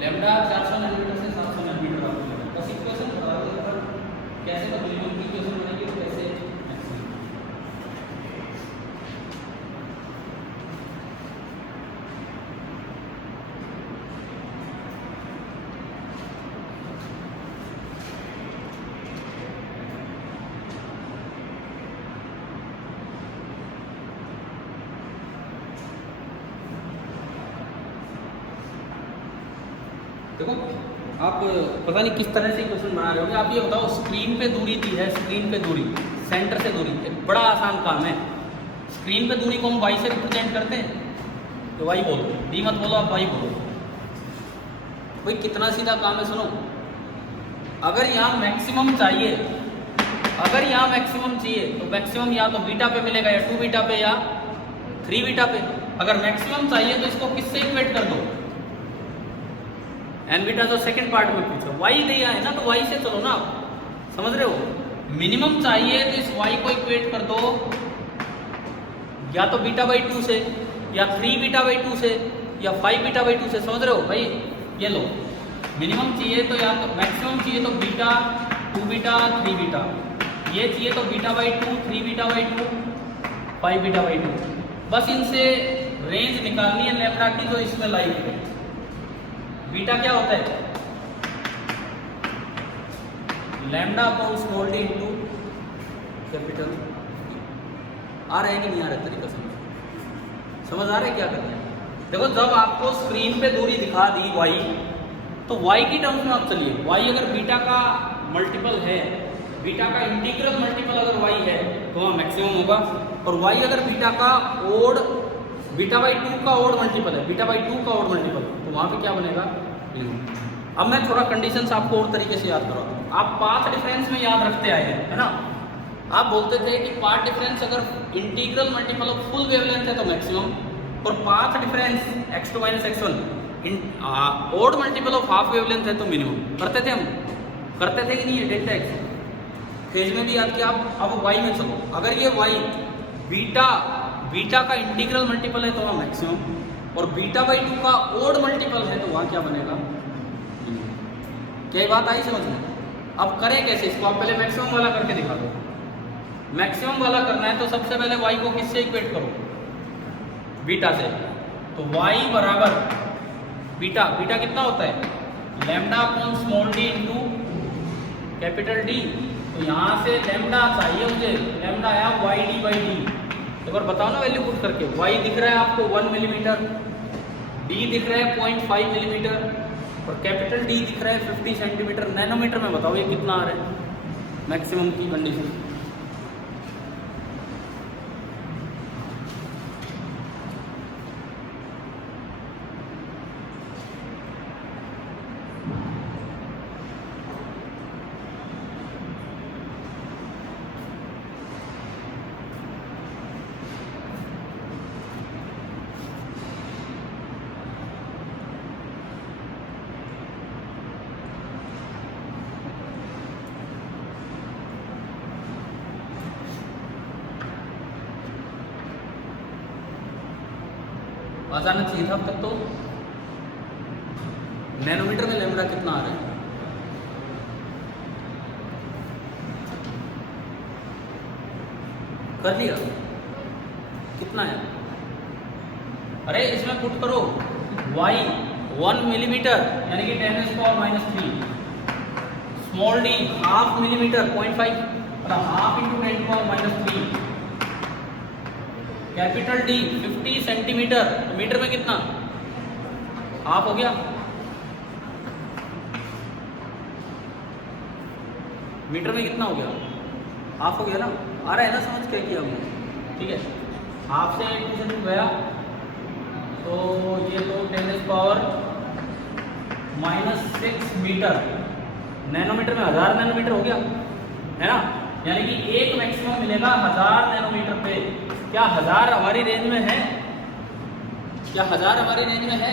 लैम्डा 400 नैनोमीटर से 700 नैनोमीटर आपको लगा। बस इक्वेशन बता दो कैसे तो मिनिमम की इक्वेशन बनाइए और कैसे मैक्सिमम। देखो आप पता नहीं किस तरह से इक्वेशन बना रहे होंगे। आप ये बताओ, स्क्रीन पे दूरी दी है, स्क्रीन पे दूरी, सेंटर से दूरी, एक बड़ा आसान काम है। स्क्रीन पे दूरी को हम वाई से रिप्रेजेंट करते हैं, तो वाई बोलो, डी मत बोलो, आप वाई बोलो। भाई कितना सीधा काम है, सुनो। अगर यहाँ मैक्सिमम चाहिए, अगर यहाँ मैक्सिमम चाहिए तो मैक्सिमम या तो बीटा पे मिलेगा, या 2 बीटा पे, या 3 बीटा पे। अगर मैक्सिमम चाहिए तो इसको किससे इक्वेट कर दो, एन बीटा जो सेकंड पार्ट में पूछो, वाई दिया है ना, तो वाई से चलो ना, आप समझ रहे हो। मिनिमम चाहिए तो इस वाई को इक्वेट कर दो या तो बीटा बाई 2 से, या 3 बीटा बाई 2 से, या 5 बीटा बाई 2 से। समझ रहे हो भाई? ये लो, मिनिमम चाहिए तो, या तो मैक्सिमम चाहिए तो बीटा, 2 बीटा, 3 बीटा। ये चाहिए तो beta by 2, 3 beta by 2, 5 beta by 2। बस इनसे रेंज निकालनी है लैम्डा की, जो इसमें लाई है। बीटा क्या होता है? Lambda upon small D into capital. आ रहा है कि नहीं आ रहा तरीका? समझ आ रहा है क्या करना है? देखो, जब आपको स्क्रीन पे दूरी दिखा दी y, तो y की टर्म्स में आप चलिए। y अगर बीटा का मल्टीपल है, बीटा का इंटीग्रल मल्टीपल अगर y है तो वहाँ मैक्सिमम होगा, और y अगर बीटा का ओड बीटा बाई 2 का ओड मल्टीपल है, बीटा बाई 2 का ओड मल्टीपल, तो वहाँ पे क्या बनेगा? मिनिमम। अब मैं थोड़ा कंडीशंस आपको और तरीके से याद करवाता हूँ। आप पाथ डिफरेंस में याद रखते आए हैं, है ना? आप बोलते थे कि पाथ डिफरेंस अगर integral multiple of full wavelength है तो मैक्सिमम, और path difference x2 - x1 odd multiple of half wavelength है तो मिनिमम। करते थे हम, करते थे कि नहीं? ये डेल्टा x फेज में भी याद किया आप। अब y में चलो, अगर ये y बीटा का इंटीग्रल मल्टीपल है तो वहाँ मैक्सिमम, और बीटा बाई 2 का ओड मल्टीपल है तो वहाँ क्या बनेगा? क्या ये बात आई समझ में? अब करें कैसे इसको? आप पहले मैक्सिमम वाला करके दिखा दो। मैक्सिमम वाला करना है तो सबसे पहले y को किससे इक्वेट करो? बीटा से। तो y बराबर बीटा कितना होता है? Lambda upon small d into capital D। तो यहाँ से लैम्डा चाहिए मुझे, लैम्डा आया YD बाई डी। एक बार बताओ ना वैल्यू पुट करके। y दिख रहा है आपको 1 मिलीमीटर, d दिख रहा है 0.5 मिलीमीटर, और कैपिटल D दिख रहा है 50 सेंटीमीटर। नैनोमीटर में बताओ ये कितना आ रहा है मैक्सिमम की कंडीशन? आ जाना चाहिए था अब तक। तो नैनोमीटर में लैम्डा कितना आ रहा है? कर लिया? कितना है? अरे इसमें पुट करो y 1 मिलीमीटर यानी कि 10⁻⁻3, स्मॉल d हाफ मिलीमीटर 0.5 मतलब half into 10⁻⁻3, capital D 50 centimetre. तो मीटर में कितना? हाफ हो गया। मीटर में कितना हो गया? हाफ हो गया ना? आ रहा है ना समझ? क्या किया हमने? ठीक है, हाफ से 2 गया तो ये तो 10⁻⁻6 मीटर। नैनोमीटर में 1000 नैनोमीटर हो गया, है ना? यानी कि एक मैक्सिमम मिलेगा 1000 नैनोमीटर पे। क्या 1000 हमारी रेंज में है? क्या 1000 हमारी रेंज में है?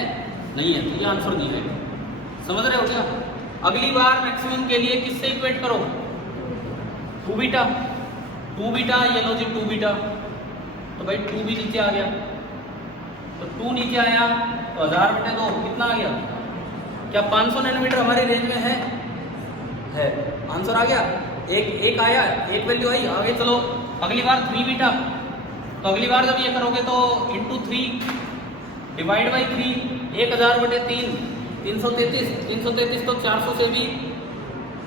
नहीं है, तो ये आंसर नहीं है। समझ रहे हो क्या? अगली बार मैक्सिमम के लिए किससे इक्वेट करो? 2 बीटा। 2 बीटा, ये लो जी 2 बीटा। तो भाई 2 भी नीचे आ गया, तो 2 नीचे आया तो 1000/2 कितना आ गया? क्या 500 नैनोमीटर हमारी रेंज में है? है। आंसर आ गया। एक आया, एक वैल्यू आई। आगे चलो, अगली बार 3 बीटा। तो अगली बार जब ये करोगे तो इंटू 3 डिवाइड बाई 3, 1000/3 333। 333 तो 400 से भी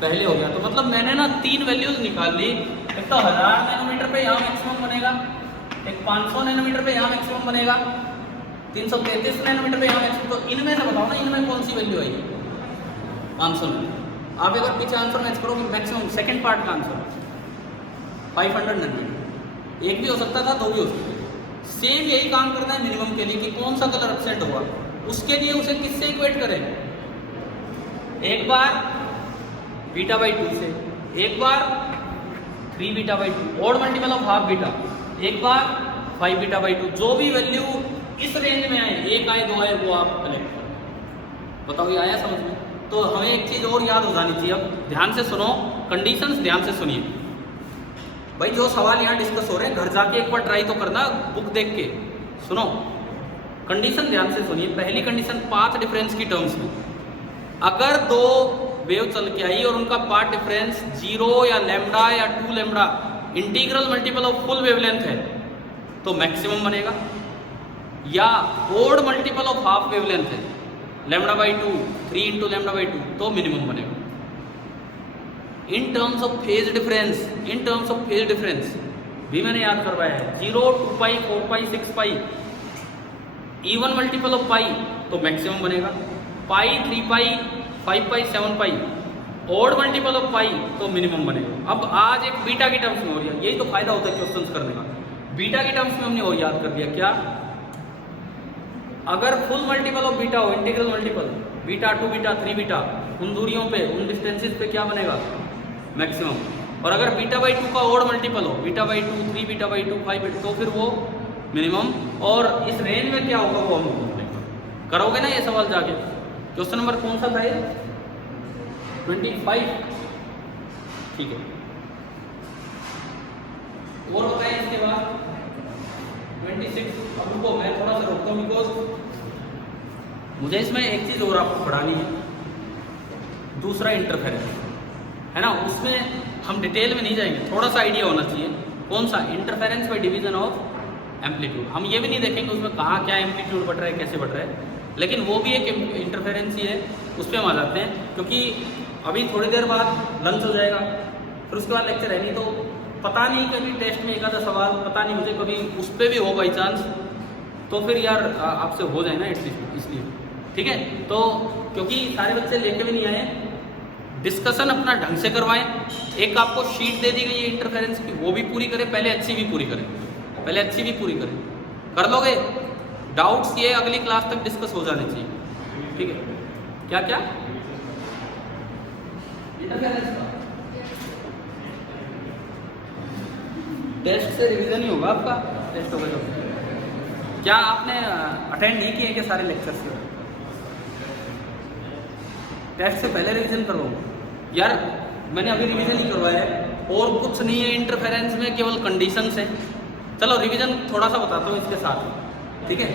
पहले हो गया। तो मतलब मैंने ना 3 वैल्यूज निकाल ली। एक तो 1000 नैनोमीटर पे यहाँ मैक्सिमम बनेगा, एक 500 नैनोमीटर पे यहाँ मैक्सिमम बनेगा, 333 नैनोमीटर पे यहाँ मैक्सिमम। तो इनमें से बताओ ना, इनमें कौन सी वैल्यू आएगी? 500 में। आप एक बार पीछे आंसर मैच करोगे, मैक्सिमम सेकंड पार्ट का आंसर 500 नैनोमीटर। एक भी हो सकता था, 2 भी हो सकते। सेम यही काम करना है मिनिमम के लिए कि कौन सा कलर एब्सेंट होगा। उसके लिए उसे किससे इक्वेट करें? एक बार बीटा बाई 2 से, एक बार 3 beta by 2 odd multiple of half beta, एक बार 5 बीटा बाई 2। जो भी वैल्यू इस रेंज में आए, 1 आए 2 आए, वो आप कलेक्ट करें। बताओ ये आया समझ में? तो हमें एक चीज़ और याद हो जानी चाहिए। अब ध्यान से सुनो, कंडीशंस ध्यान से सुनिए भाई। जो सवाल यहाँ डिस्कस हो रहे हैं घर जाके एक बार ट्राई तो करना, बुक देख के सुनो। कंडीशन ध्यान से सुनिए। पहली कंडीशन पाथ डिफरेंस की टर्म्स में, अगर 2 वेव चल के आई और उनका पाथ डिफरेंस 0 या लैम्डा या 2 lambda integral multiple of full wavelength है तो मैक्सिमम बनेगा, या odd multiple of half wavelength है lambda by 2 3 into lambda by 2 तो मिनिमम बनेगा। In terms of phase difference, in terms of phase difference भी मैंने याद करवाया है। 0 2 pi 4 pi 6 pi even multiple of pi तो मैक्सिमम बनेगा, pi 3 pi 5 pi 7 pi odd multiple of pi तो मिनिमम बनेगा। अब आज एक बीटा की टर्म्स में हो रही है, यही तो फायदा होता है क्वेश्चंस करने का। बीटा की टर्म्स में हमने और याद कर दिया क्या? अगर फुल मल्टीपल ऑफ बीटा हो, integral multiple, beta 2 beta 3 beta, उन दूरियों पे, उन डिस्टेंसेस पे क्या बनेगा? मैक्सिमम। और अगर बीटा बाई 2 का और मल्टीपल हो, beta by 2, 3 beta by 2, 5 beta, तो फिर वो मिनिमम। और इस रेंज में क्या होगा वो हम ढूंढेंगे। करोगे ना ये सवाल जाके? क्वेश्चन नंबर कौन सा था ये? 25। ठीक है, और बताएं इसके बाद 26। अब रुको, मैं थोड़ा सा रोकता हूँ बिकॉज मुझे इसमें एक चीज़ और आपको पढ़ानी है, दूसरा इंटरफेरेंस है ना। उसमें हम डिटेल में नहीं जाएंगे, थोड़ा सा आइडिया होना चाहिए। कौन सा? Interference by division of amplitude. हम ये भी नहीं देखेंगे उसमें कहाँ क्या एम्पलीट्यूड बढ़ रहा है, कैसे बढ़ रहा है, लेकिन वो भी एक इंटरफेरेंस ही है, उस पर हम आ जाते हैं। क्योंकि अभी थोड़ी देर बाद लंच हो जाएगा, फिर उसके बाद लेक्चर है नहीं, तो पता नहीं कभी टेस्ट में एक आधा सवाल, पता नहीं मुझे कभी उस पर भी हो बाई चांस, तो फिर यार आपसे हो जाए ना एटलीस्ट, इसलिए ठीक है। तो क्योंकि सारे बच्चे लेके भी नहीं आए, डिस्कशन अपना ढंग से करवाएं। एक आपको शीट दे दी गई है इंटरफेरेंस की, वो भी पूरी करें, पहले अच्छी भी पूरी करें, पहले अच्छी भी पूरी करें। कर लोगे? डाउट्स ये अगली क्लास तक डिस्कस हो जाने चाहिए, ठीक है। क्या क्या इंटरफेरेंस का टेस्ट से रिवीजन ही होगा आपका, टेस्ट होगा तो। क्या आपने अटेंड नहीं किए क्या सारे लेक्चर्स? टेस्ट से पहले रिवीजन करवाऊँ यार? मैंने अभी रिवीजन ही करवाया है, और कुछ नहीं है इंटरफेरेंस में, केवल कंडीशंस हैं। चलो रिवीजन थोड़ा सा बताता हूँ इसके साथ, ठीक है।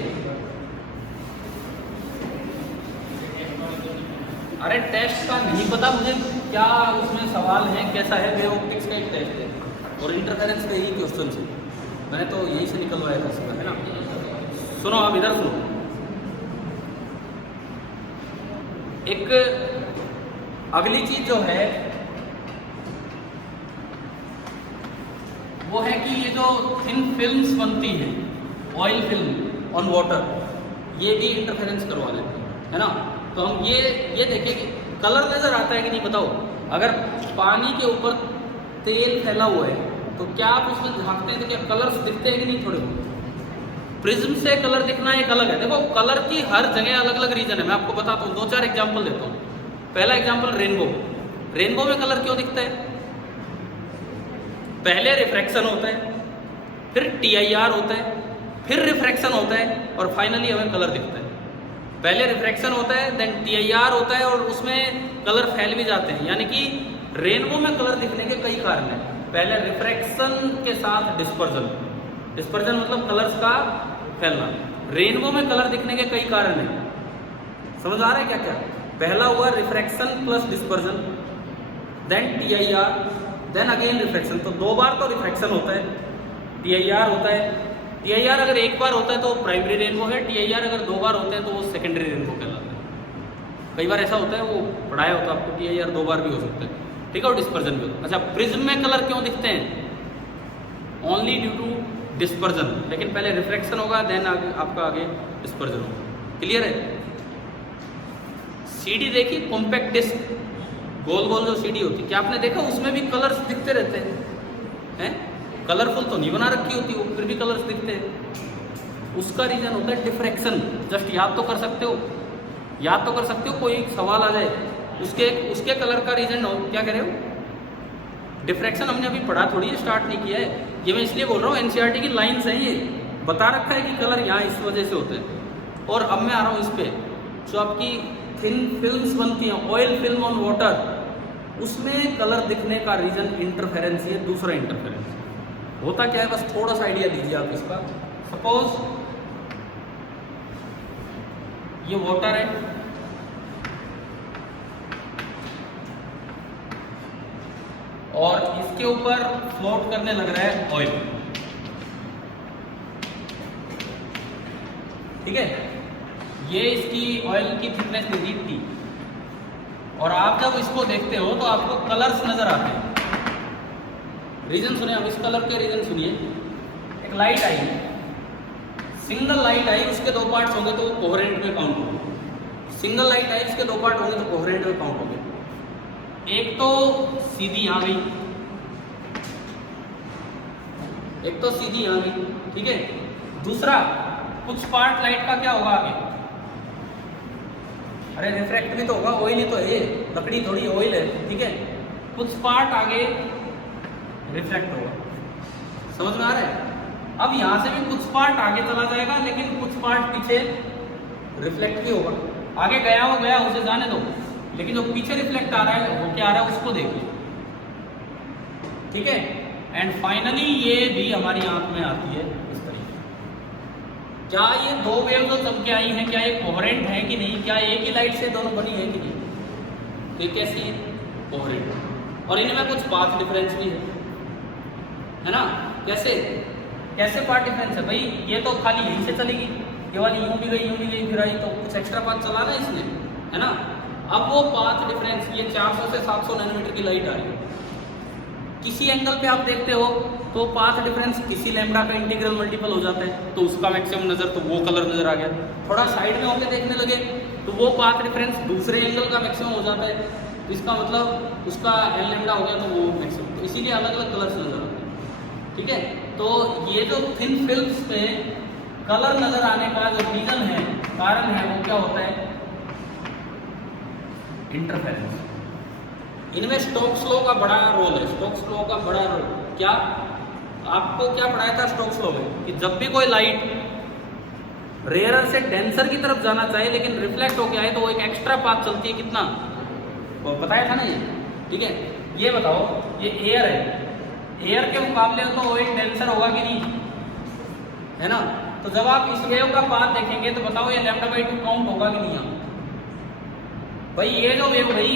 अरे टेस्ट का नहीं पता मुझे क्या उसमें सवाल है, कैसा है, वेव ऑप्टिक्स का एक टेस्ट है और इंटरफेरेंस का यही क्वेश्चन है, मैंने तो यही से निकलवाया था इसका, है ना। सुनो, आप इधर सुनो। एक अगली चीज जो है वो है कि ये जो थिन फिल्म्स बनती हैं, ऑयल फिल्म ऑन वाटर, ये भी इंटरफेरेंस करवा लेते हैं, है ना। तो हम ये देखें कि कलर नजर आता है कि नहीं, बताओ। अगर पानी के ऊपर तेल फैला हुआ है तो क्या आप उसमें झांकते हैं तो क्या कलर्स दिखते हैं कि नहीं? थोड़े बहुत। प्रिज्म से कलर दिखना एक अलग है। देखो कलर की हर जगह अलग अलग रीजन है, मैं आपको बताता हूँ, 2-4 एग्जाम्पल देता हूँ। पहला एग्जाम्पल रेनबो। रेनबो में कलर क्यों दिखता है? पहले रिफ्रैक्शन होता है, फिर TIR होता है, फिर रिफ्रैक्शन होता है, और फाइनली हमें कलर दिखता है। पहले रिफ्रैक्शन होता है, देन TIR होता है, और उसमें कलर फैल भी जाते हैं। यानी कि रेनबो में कलर दिखने के कई कारण हैं। पहले रिफ्रैक्शन के साथ डिस्पर्जन, डिस्पर्जन मतलब कलर्स का फैलना। रेनबो में कलर दिखने के कई कारण हैं, समझ आ रहा है क्या क्या? पहला हुआ refraction plus dispersion, then TIR, then again refraction. तो 2 बार तो रिफ्रैक्शन होता है, TIR होता है। TIR अगर 1 बार होता है तो प्राइमरी रेनबो है, TIR अगर 2 बार होते हैं तो वो सेकेंडरी रेनबो कहलाता है। कई बार ऐसा होता है, वो पढ़ाया होता है आपको, TIR 2 बार भी हो सकता है, ठीक है, और डिस्पर्जन भी होता है। अच्छा, प्रिज्म में कलर क्यों दिखते हैं? Only due to dispersion. लेकिन पहले रिफ्रैक्शन होगा, देन आपका आगे डिस्पर्जन होगा। क्लियर है? CD देखी, कॉम्पैक्ट डिस्क, गोल गोल जो CD होती है, क्या आपने देखा? उसमें भी कलर्स दिखते रहते हैं। कलरफुल तो नहीं बना रखी होती वो, फिर भी कलर्स दिखते हैं। उसका रीजन होता है डिफ्रैक्शन। जस्ट याद तो कर सकते हो, याद तो कर सकते हो, कोई सवाल आ जाए उसके कलर का रीजन हो, क्या कह रहे हो? डिफ्रैक्शन। हमने अभी पढ़ा थोड़ी है, स्टार्ट नहीं किया है, ये मैं इसलिए बोल रहा हूँ, NCERT की लाइन्स है, ये बता रखा है कि कलर यहाँ इस वजह से होता है। और अब मैं आ रहा हूँ इस पर, जो आपकी थिन फिल्म्स बनती हैं, ऑयल फिल्म ऑन वाटर, उसमें कलर दिखने का रीजन इंटरफेरेंस है। दूसरा इंटरफेरेंस होता क्या है, बस थोड़ा सा आइडिया दीजिए आप इसका। सपोज ये वाटर है, और इसके ऊपर फ्लोट करने लग रहा है ऑयल, ठीक है। ये इसकी ऑयल की थिकनेस दे दी थी, और आप जब इसको देखते हो तो आपको कलर्स नजर आते हैं। रीजन सुनिए, अब इस कलर के रीजन सुनिए। एक लाइट आई, सिंगल लाइट आई, उसके 2 पार्ट्स होंगे तो वो कोहेरेंट में काउंट होंगे। सिंगल लाइट आई, उसके 2 पार्ट होंगे तो कोहेरेंट में काउंट होंगे। एक तो सीधी आ गई, एक तो सीधी आ गई, ठीक है। दूसरा कुछ पार्ट लाइट का क्या होगा आगे, अरे रिफ्रैक्ट भी तो होगा, ऑयल ही तो है ये, लकड़ी थोड़ी ऑयल है, ठीक है। कुछ पार्ट आगे रिफ्रैक्ट होगा, समझ में आ रहा है। अब यहाँ से भी कुछ पार्ट आगे चला जाएगा, लेकिन कुछ पार्ट पीछे रिफ्लेक्ट भी होगा। आगे गया वो गया, उसे जाने दो, लेकिन जो पीछे रिफ्लेक्ट आ रहा है वो क्या आ रहा है उसको देखिए, ठीक है। एंड फाइनली ये भी हमारी आंख में आती है इस तरीके। क्या ये दो वेव जो चमके आई हैं, क्या ये कोहेरेंट है कि नहीं, क्या एक ही लाइट से दोनों बनी है कि नहीं, तो ये कैसी है, कोहेरेंट। और इनमें कुछ पाथ डिफरेंस भी है ना। कैसे पाथ डिफरेंस है भाई, ये तो खाली यहीं से चलेगी, ये वाली यूं भी गई फिर आई, तो कुछ एक्स्ट्रा पाथ चला रहा है इसने, है ना। अब वो पाथ डिफरेंस, ये 400 से 700 नैनोमीटर की लाइट आ रही है, किसी एंगल पे आप देखते हो तो पाथ डिफरेंस किसी लैम्डा का इंटीग्रल मल्टीपल हो जाता है, तो उसका मैक्सिमम नजर, तो वो कलर नजर आ गया। थोड़ा साइड में होकर देखने लगे तो वो पाथ डिफरेंस दूसरे एंगल का मैक्सिमम हो जाता है, तो इसका मतलब उसका एल लैम्डा हो गया, तो वो मैक्सिमम, तो इसीलिए अलग अलग कलर्स नजर आते हैं, ठीक है। तो ये जो थिन फिल्म्स पे कलर नजर आने का जो रीजन है, कारण है, वो क्या होता है, इंटरफेरेंस। इनमें स्टोक्स लॉ का बड़ा रोल है, स्टोक्स लॉ का बड़ा रोल क्या, आपको क्या पढ़ाया था स्टोक्स लॉ में, कि जब भी कोई लाइट रेयरर से डेंसर की तरफ जाना चाहिए लेकिन रिफ्लेक्ट होके आए, तो वो एक एक्स्ट्रा पाथ चलती है, कितना, वो बताया था ना ये, ठीक है। ये बताओ, ये एयर है, एयर के मुकाबले में तो वो एक डेंसर होगा कि नहीं, है ना। तो जब आप इस वेव का पाथ देखेंगे तो बताओ ये λ/2 काउंट होगा कि नहीं यहाँ भाई। ये जो वेव भाई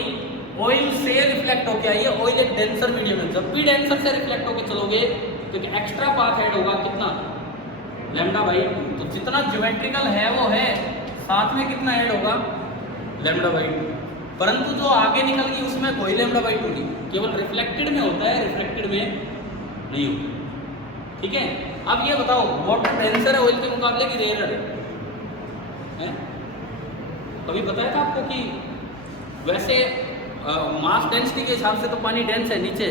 ऑयल से रिफ्लेक्ट होके आई है, ऑयल एक डेंसर मीडियम है, जब भी डेंसर से रिफ्लेक्ट होके चलोगे तो एक्स्ट्रा पाथ ऐड होगा, कितना, λ/2। तो जितना ज्योमेट्रिकल है वो है, साथ में कितना ऐड होगा, λ/2। परंतु जो आगे निकल गई उसमें कोई λ/2 नहीं, केवल रिफ्लेक्टेड में होता है, रिफ्लेक्टेड में नहीं होता, ठीक है। अब ये बताओ, वाटर डेंसर है ऑयल के मुकाबले की रेयर है? कभी बताया था आपको कि वैसे मास डेंसिटी के हिसाब से तो पानी डेंस है नीचे,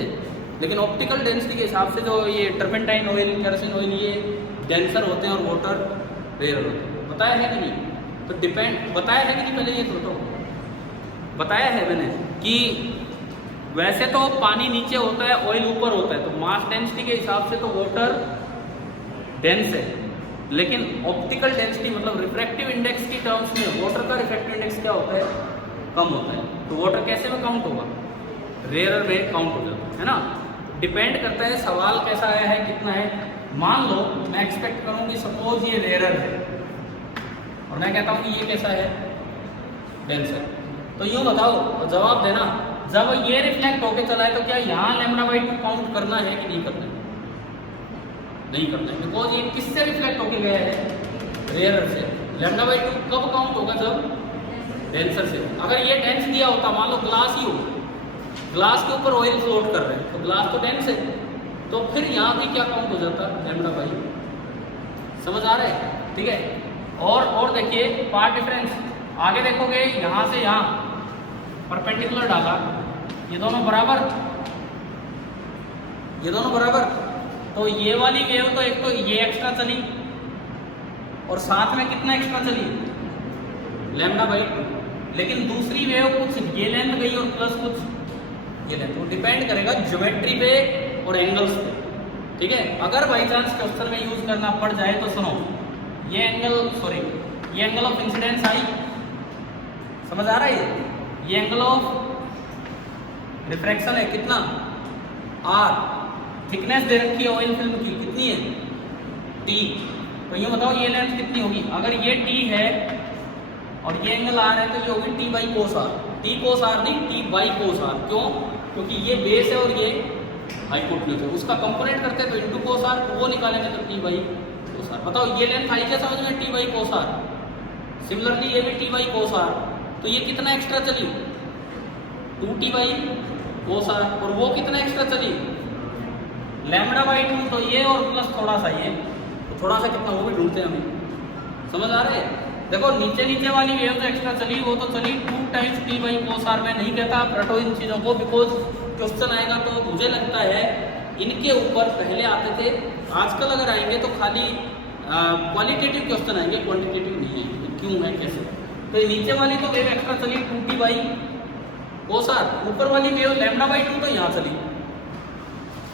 लेकिन ऑप्टिकल डेंसिटी के हिसाब से जो ये टर्पेंटाइन ऑयल, केरोसिन ऑयल, ये डेंसर होते हैं और वाटर रेयर होते हैं। बताया है कि नहीं, तो डिपेंड, बताया है कि नहीं, पहले ये तो बताया है मैंने कि वैसे तो पानी नीचे होता है, ऑयल ऊपर होता है, तो मास डेंसिटी के हिसाब से तो वाटर डेंस है, लेकिन ऑप्टिकल डेंसिटी मतलब रिफ्रैक्टिव इंडेक्स की टर्म्स में वाटर का रिफ्रैक्टिव इंडेक्स क्या होता है, कम होता है। तो वाटर कैसे में काउंट होगा, रेयर में काउंट हो जाता है ना। डिपेंड करता है सवाल कैसा आया है, कितना है। मान लो मैं एक्सपेक्ट करूँ कि सपोज ये रेयर है और मैं कहता हूँ कि ये कैसा है, डेंसर, तो यूँ बताओ, जवाब देना, जब ये रिफ्लेक्ट होके चला है तो क्या यहाँ λ/2 काउंट करना है कि नहीं करना है, नहीं करना है, बिकॉज ये किससे रिफ्लेक्ट होके गया है, रेयर से। λ/2 कब काउंट होगा, जब डेंसर से। अगर ये डेंस दिया होता, मान लो ग्लास ही हो, ग्लास के ऊपर ऑयल फ्लोट कर रहे हैं, तो ग्लास तो डेंस है, तो फिर यहाँ भी क्या काउंट हो जाता, λ/2। समझ आ रहा है, ठीक है। और देखिए पार्ट डिफरेंस, आगे देखोगे यहाँ से यहाँ परपेंडिकुलर डाला, ये दोनों बराबर, ये दोनों बराबर, तो ये वाली वेव तो एक तो ये एक्स्ट्रा चली और साथ में कितना एक्स्ट्रा चली, λ/2, लेकिन दूसरी वेव कुछ ये लेंथ गई और प्लस कुछ ये लेंथ, वो डिपेंड करेगा ज्योमेट्री पे और एंगल्स पे, ठीक है। अगर बाई चांस क्वेश्चन में यूज करना पड़ जाए तो सुनो, ये एंगल, सॉरी, ये एंगल ऑफ इंसिडेंस आई, समझ आ रहा है, ये एंगल ऑफ रिफ्रैक्शन है, कितना, r, थिकनेस दे रखी है ऑयल फिल्म की, कितनी है, t, तो ये बताओ ये लेंथ कितनी होगी। अगर ये t है और ये एंगल r है तो ये होगी t/cos r, t cos r नहीं, t/cos r, क्यों, क्योंकि ये बेस है और ये हाइपोटेन्यूज है, उसका कंपोनेंट करते हैं तो इंटू cos r, वो निकालेंगे तो t/cos r। बताओ ये लेंथ आई क्या समझ में, t/cos r, सिमिलरली ये भी t/cos r, तो ये कितना एक्स्ट्रा चली, 2t/cos r, और वो कितना एक्स्ट्रा चली, λ/2, तो ये और प्लस थोड़ा सा ये, तो थोड़ा सा कितना वो भी ढूंढते हैं हमें, समझ आ रहे हैं। देखो नीचे वाली वेव जो एक्स्ट्रा चली वो तो चली 2 टाइम्स t/cos r, मैं नहीं कहता आप रटो इन चीज़ों को, बिकॉज क्वेश्चन आएगा तो मुझे लगता है इनके ऊपर पहले आते थे, आजकल अगर आएंगे तो खाली क्वालिटेटिव क्वेश्चन आएंगे, क्वांटिटेटिव नहीं है, तो क्यों है कैसे। तो ये नीचे वाली तो वेव एक्स्ट्रा चली 2t बाई कोस आर, ऊपर वाली वेव लैम्डा बाई 2 तो यहाँ चली,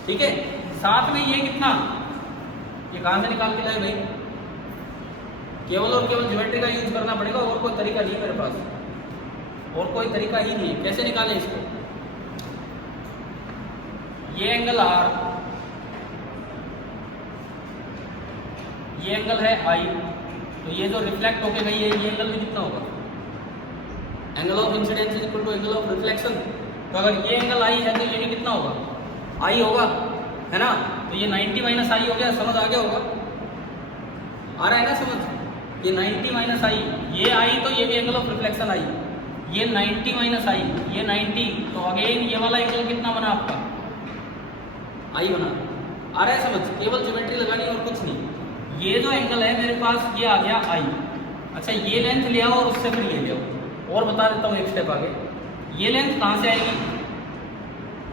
ठीक है। साथ में ये कितना, ये कहाँ से निकाल के लाए भाई, केवल और केवल ज्योमेट्री का यूज करना पड़ेगा, और कोई तरीका नहीं है मेरे पास, और कोई तरीका ही नहीं है। कैसे निकालें इसको, ये एंगल आर, ये एंगल है आई, तो ये जो रिफ्लेक्ट होके गई है ये एंगल भी कितना होगा, angle of incidence is equal to angle of reflection. तो अगर ये एंगल आई है तो ये भी कितना होगा, आई होगा, है ना। तो ये 90 माइनस आई हो गया, समझ आ गया होगा, आ रहा है ना समझ। ये 90 माइनस आई, ये आई तो ये भी एंगल ऑफ रिफ्लेक्शन आई, ये 90 माइनस आई, ये 90, तो अगेन ये वाला एंगल कितना बना आपका, आई बना। आ रहा है समझ, केवल ज्योमेट्री लगानी और कुछ नहीं। ये जो एंगल है मेरे पास ये आ गया आई, अच्छा ये लेंथ ले आओ और उससे फिर ये ले आओ, और बता देता हूँ एक स्टेप आगे। ये लेंथ कहाँ से आएगी,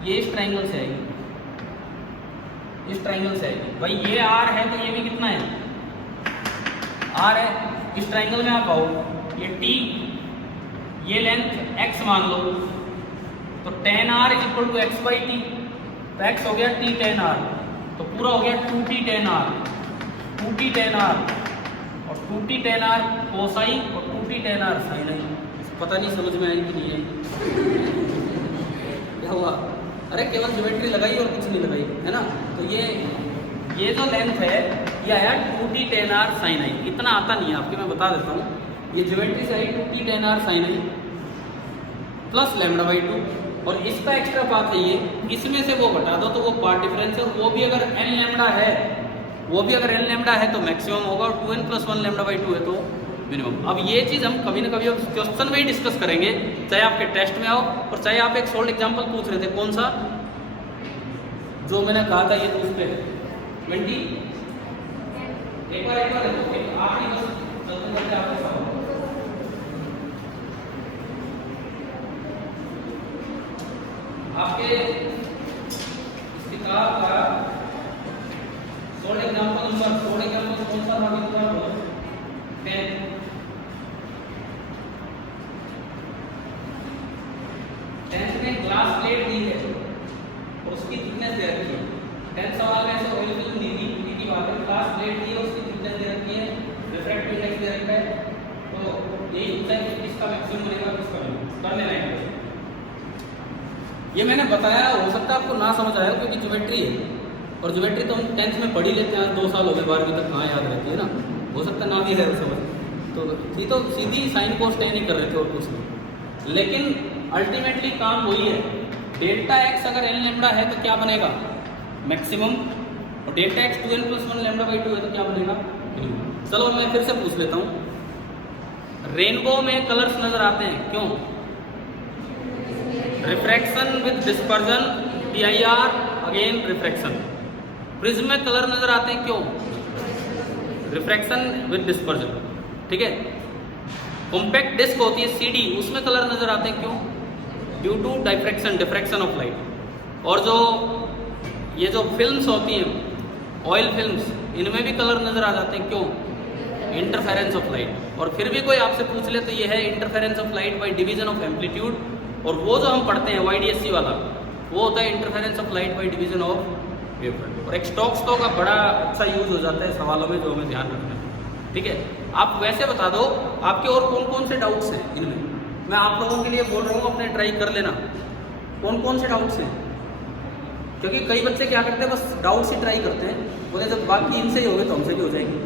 ये इस ट्राइंगल से आएगी, इस ट्राइंगल से आएगी भाई। ये आर है तो ये भी कितना है, आर है। इस ट्राइंगल में आप आओ, ये टी, ये लेंथ एक्स मान लो, तो tan r is equal to x by t, तो एक्स हो गया t tan r, तो पूरा हो गया 2t tan r, 2t tan r और 2t tan r कोसाइन और 2t tan r साइन आई। पता नहीं समझ में आई कि नहीं है, क्या हुआ, अरे केवल ज्योमेट्री लगाई और कुछ नहीं लगाई, है ना। तो ये जो लेंथ है ये आया 2t tan r साइन आई, इतना आता नहीं है आपके, मैं बता देता हूँ। ये ज्योमेट्री से आई 2t tan r sine i plus lambda by 2, और इसका एक्स्ट्रा पार्ट है ये, इसमें से वो बता दो तो वो पार्ट डिफरेंस है, और वो भी अगर n लैम्डा है, वो भी अगर n लैम्डा है तो मैक्सिमम होगा, और 2n + 1 लैम्डा बाई 2 है तो मिनिमम। अब ये चीज़ हम कभी ना कभी क्वेश्चन में ही डिस्कस करेंगे, चाहे आपके टेस्ट में आओ और चाहे आप एक सोल्ड एग्जांपल पूछ रहे थे, कौन सा जो मैंने कहा था ये तो उस पे 20, एक बार आखिरी बस चलते चलते आपके साथ आपके इस किताब का sold example number, sold example कौन सा था किताब, 10। में ग्लास प्लेट दी है और उसकी थिकनेस दे रखी है। 10 सवाल में से ऑयल फिल्म दी थी, सीधी बात है, ग्लास प्लेट दी है, उसकी थिकनेस दे रखी है, रिफ्रैक्टिव इंडेक्स दे रखा है, तो ये होता है कि किसका मैक्सिमम बनेगा किसका मिनिमम करने लायक। ये मैंने बताया, हो सकता है आपको ना समझ आया क्योंकि ज्योमेट्री है, और ज्योमेट्री तो हम 10th में पढ़ ही लेते हैं, 2 साल हो गए 12वीं तक, कहाँ याद रहती है ना, हो सकता है ना भी है समझ। तो ये तो सीधी साइन कोस tan ही कर रहे थे और कुछ नहीं, लेकिन अल्टीमेटली काम वही है। डेल्टा एक्स अगर n लैम्डा है तो क्या बनेगा, मैक्सिमम, और delta x 2n + 1 lambda by 2 है तो क्या बनेगा, मिनिमम। चलो मैं फिर से पूछ लेता हूँ, रेनबो में कलर्स नजर आते हैं क्यों, refraction with dispersion, PIR again refraction. Prism में कलर नजर आते हैं क्यों, रिफ्रैक्शन विद डिस्पर्जन, ठीक है। कॉम्पैक्ट डिस्क होती है CD, उसमें कलर नजर आते हैं क्यों, due to diffraction, diffraction of light. और जो ये जो फिल्म्स होती हैं ऑयल फिल्म्स, इनमें भी कलर नजर आ जाते हैं क्यों, इंटरफेरेंस ऑफ लाइट। और फिर भी कोई आपसे पूछ ले तो ये है interference of light by division of amplitude, और वो जो हम पढ़ते हैं YDSC वाला वो होता है interference of light by division of wavefront. और एक स्टोक्स का बड़ा अच्छा यूज हो जाता है सवालों में, जो हमें ध्यान रखना है, ठीक है। आप वैसे बता दो आपके और कौन कौन से डाउट्स हैं इनमें, मैं आप लोगों के लिए बोल रहा हूँ, अपने ट्राई कर लेना कौन कौन से डाउट्स हैं, क्योंकि कई बच्चे क्या करते हैं बस डाउट्स ही ट्राई करते हैं, बोले जब बाकी इनसे ही हो गए तो हमसे भी हो जाएंगे।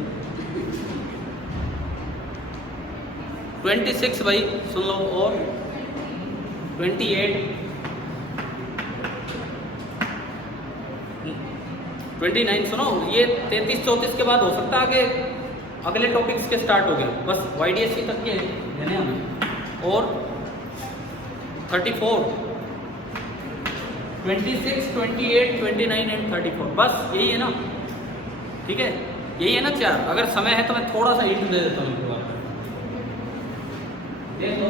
26 भाई सुन लो, और 28, 29 सुनो, ये 33 34 के बाद हो सकता है आगे अगले टॉपिक्स के स्टार्ट हो गए, बस YDSC तक के लेने हमें। और 34, 26, 28, 29 एंड 34, बस यही है ना, ठीक है, यही है ना 4। अगर समय है तो मैं थोड़ा सा हिंट दे देता हूँ, देख लो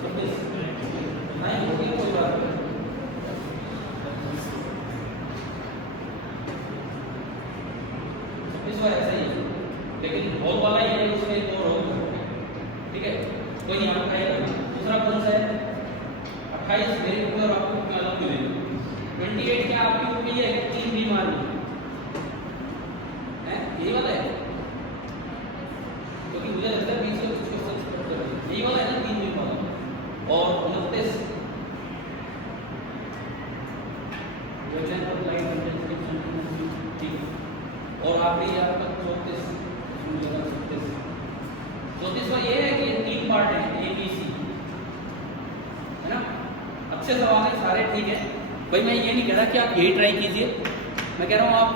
26 नहीं होगी कोई बात नहीं, 26 ऐसा ही लेकिन होल वाला ही है, उसमें दो होल है, ठीक है। कोई नहीं, आपका है। दूसरा कौन सा है? 28 मेरे ऊपर आपको मालूम मिलेगा। 28 क्या आपकी हो गई है? 3 बीमारी है, यही वाला है, क्योंकि मुझे लगता है 20 से यही वाला है ना, 3 बीमारी। और 29 ठीक है। और आखिरी आपका 34 34वां ये है कि ये 3 पार्ट है, ए बी सी, है ना। अच्छे सवाल है सारे, ठीक है भाई। मैं ये नहीं कह रहा कि आप यही ट्राई कीजिए, मैं कह रहा हूँ आप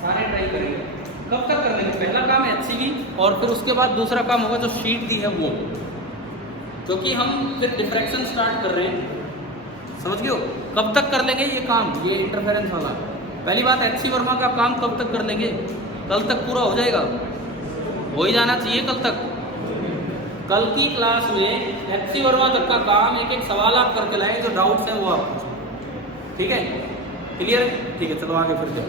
सारे ट्राई करिए। कब तक कर लेंगे? पहला काम है HCV, और फिर उसके बाद दूसरा काम होगा जो शीट दी है वो, क्योंकि हम फिर डिफ्रैक्शन स्टार्ट कर रहे हैं, समझ गए हो। कब तक कर लेंगे ये काम, ये इंटरफेरेंस वाला? पहली बात, HC वर्मा का काम कब तक कर लेंगे? कल तक पूरा हो जाएगा, हो ही जाना चाहिए कल तक। कल की क्लास में HC वर्मा तक का काम, एक एक सवाल आप करके लाएंगे, जो डाउट्स हैं वो आप, ठीक है, क्लियर? ठीक है, चलो आगे फिर क्या।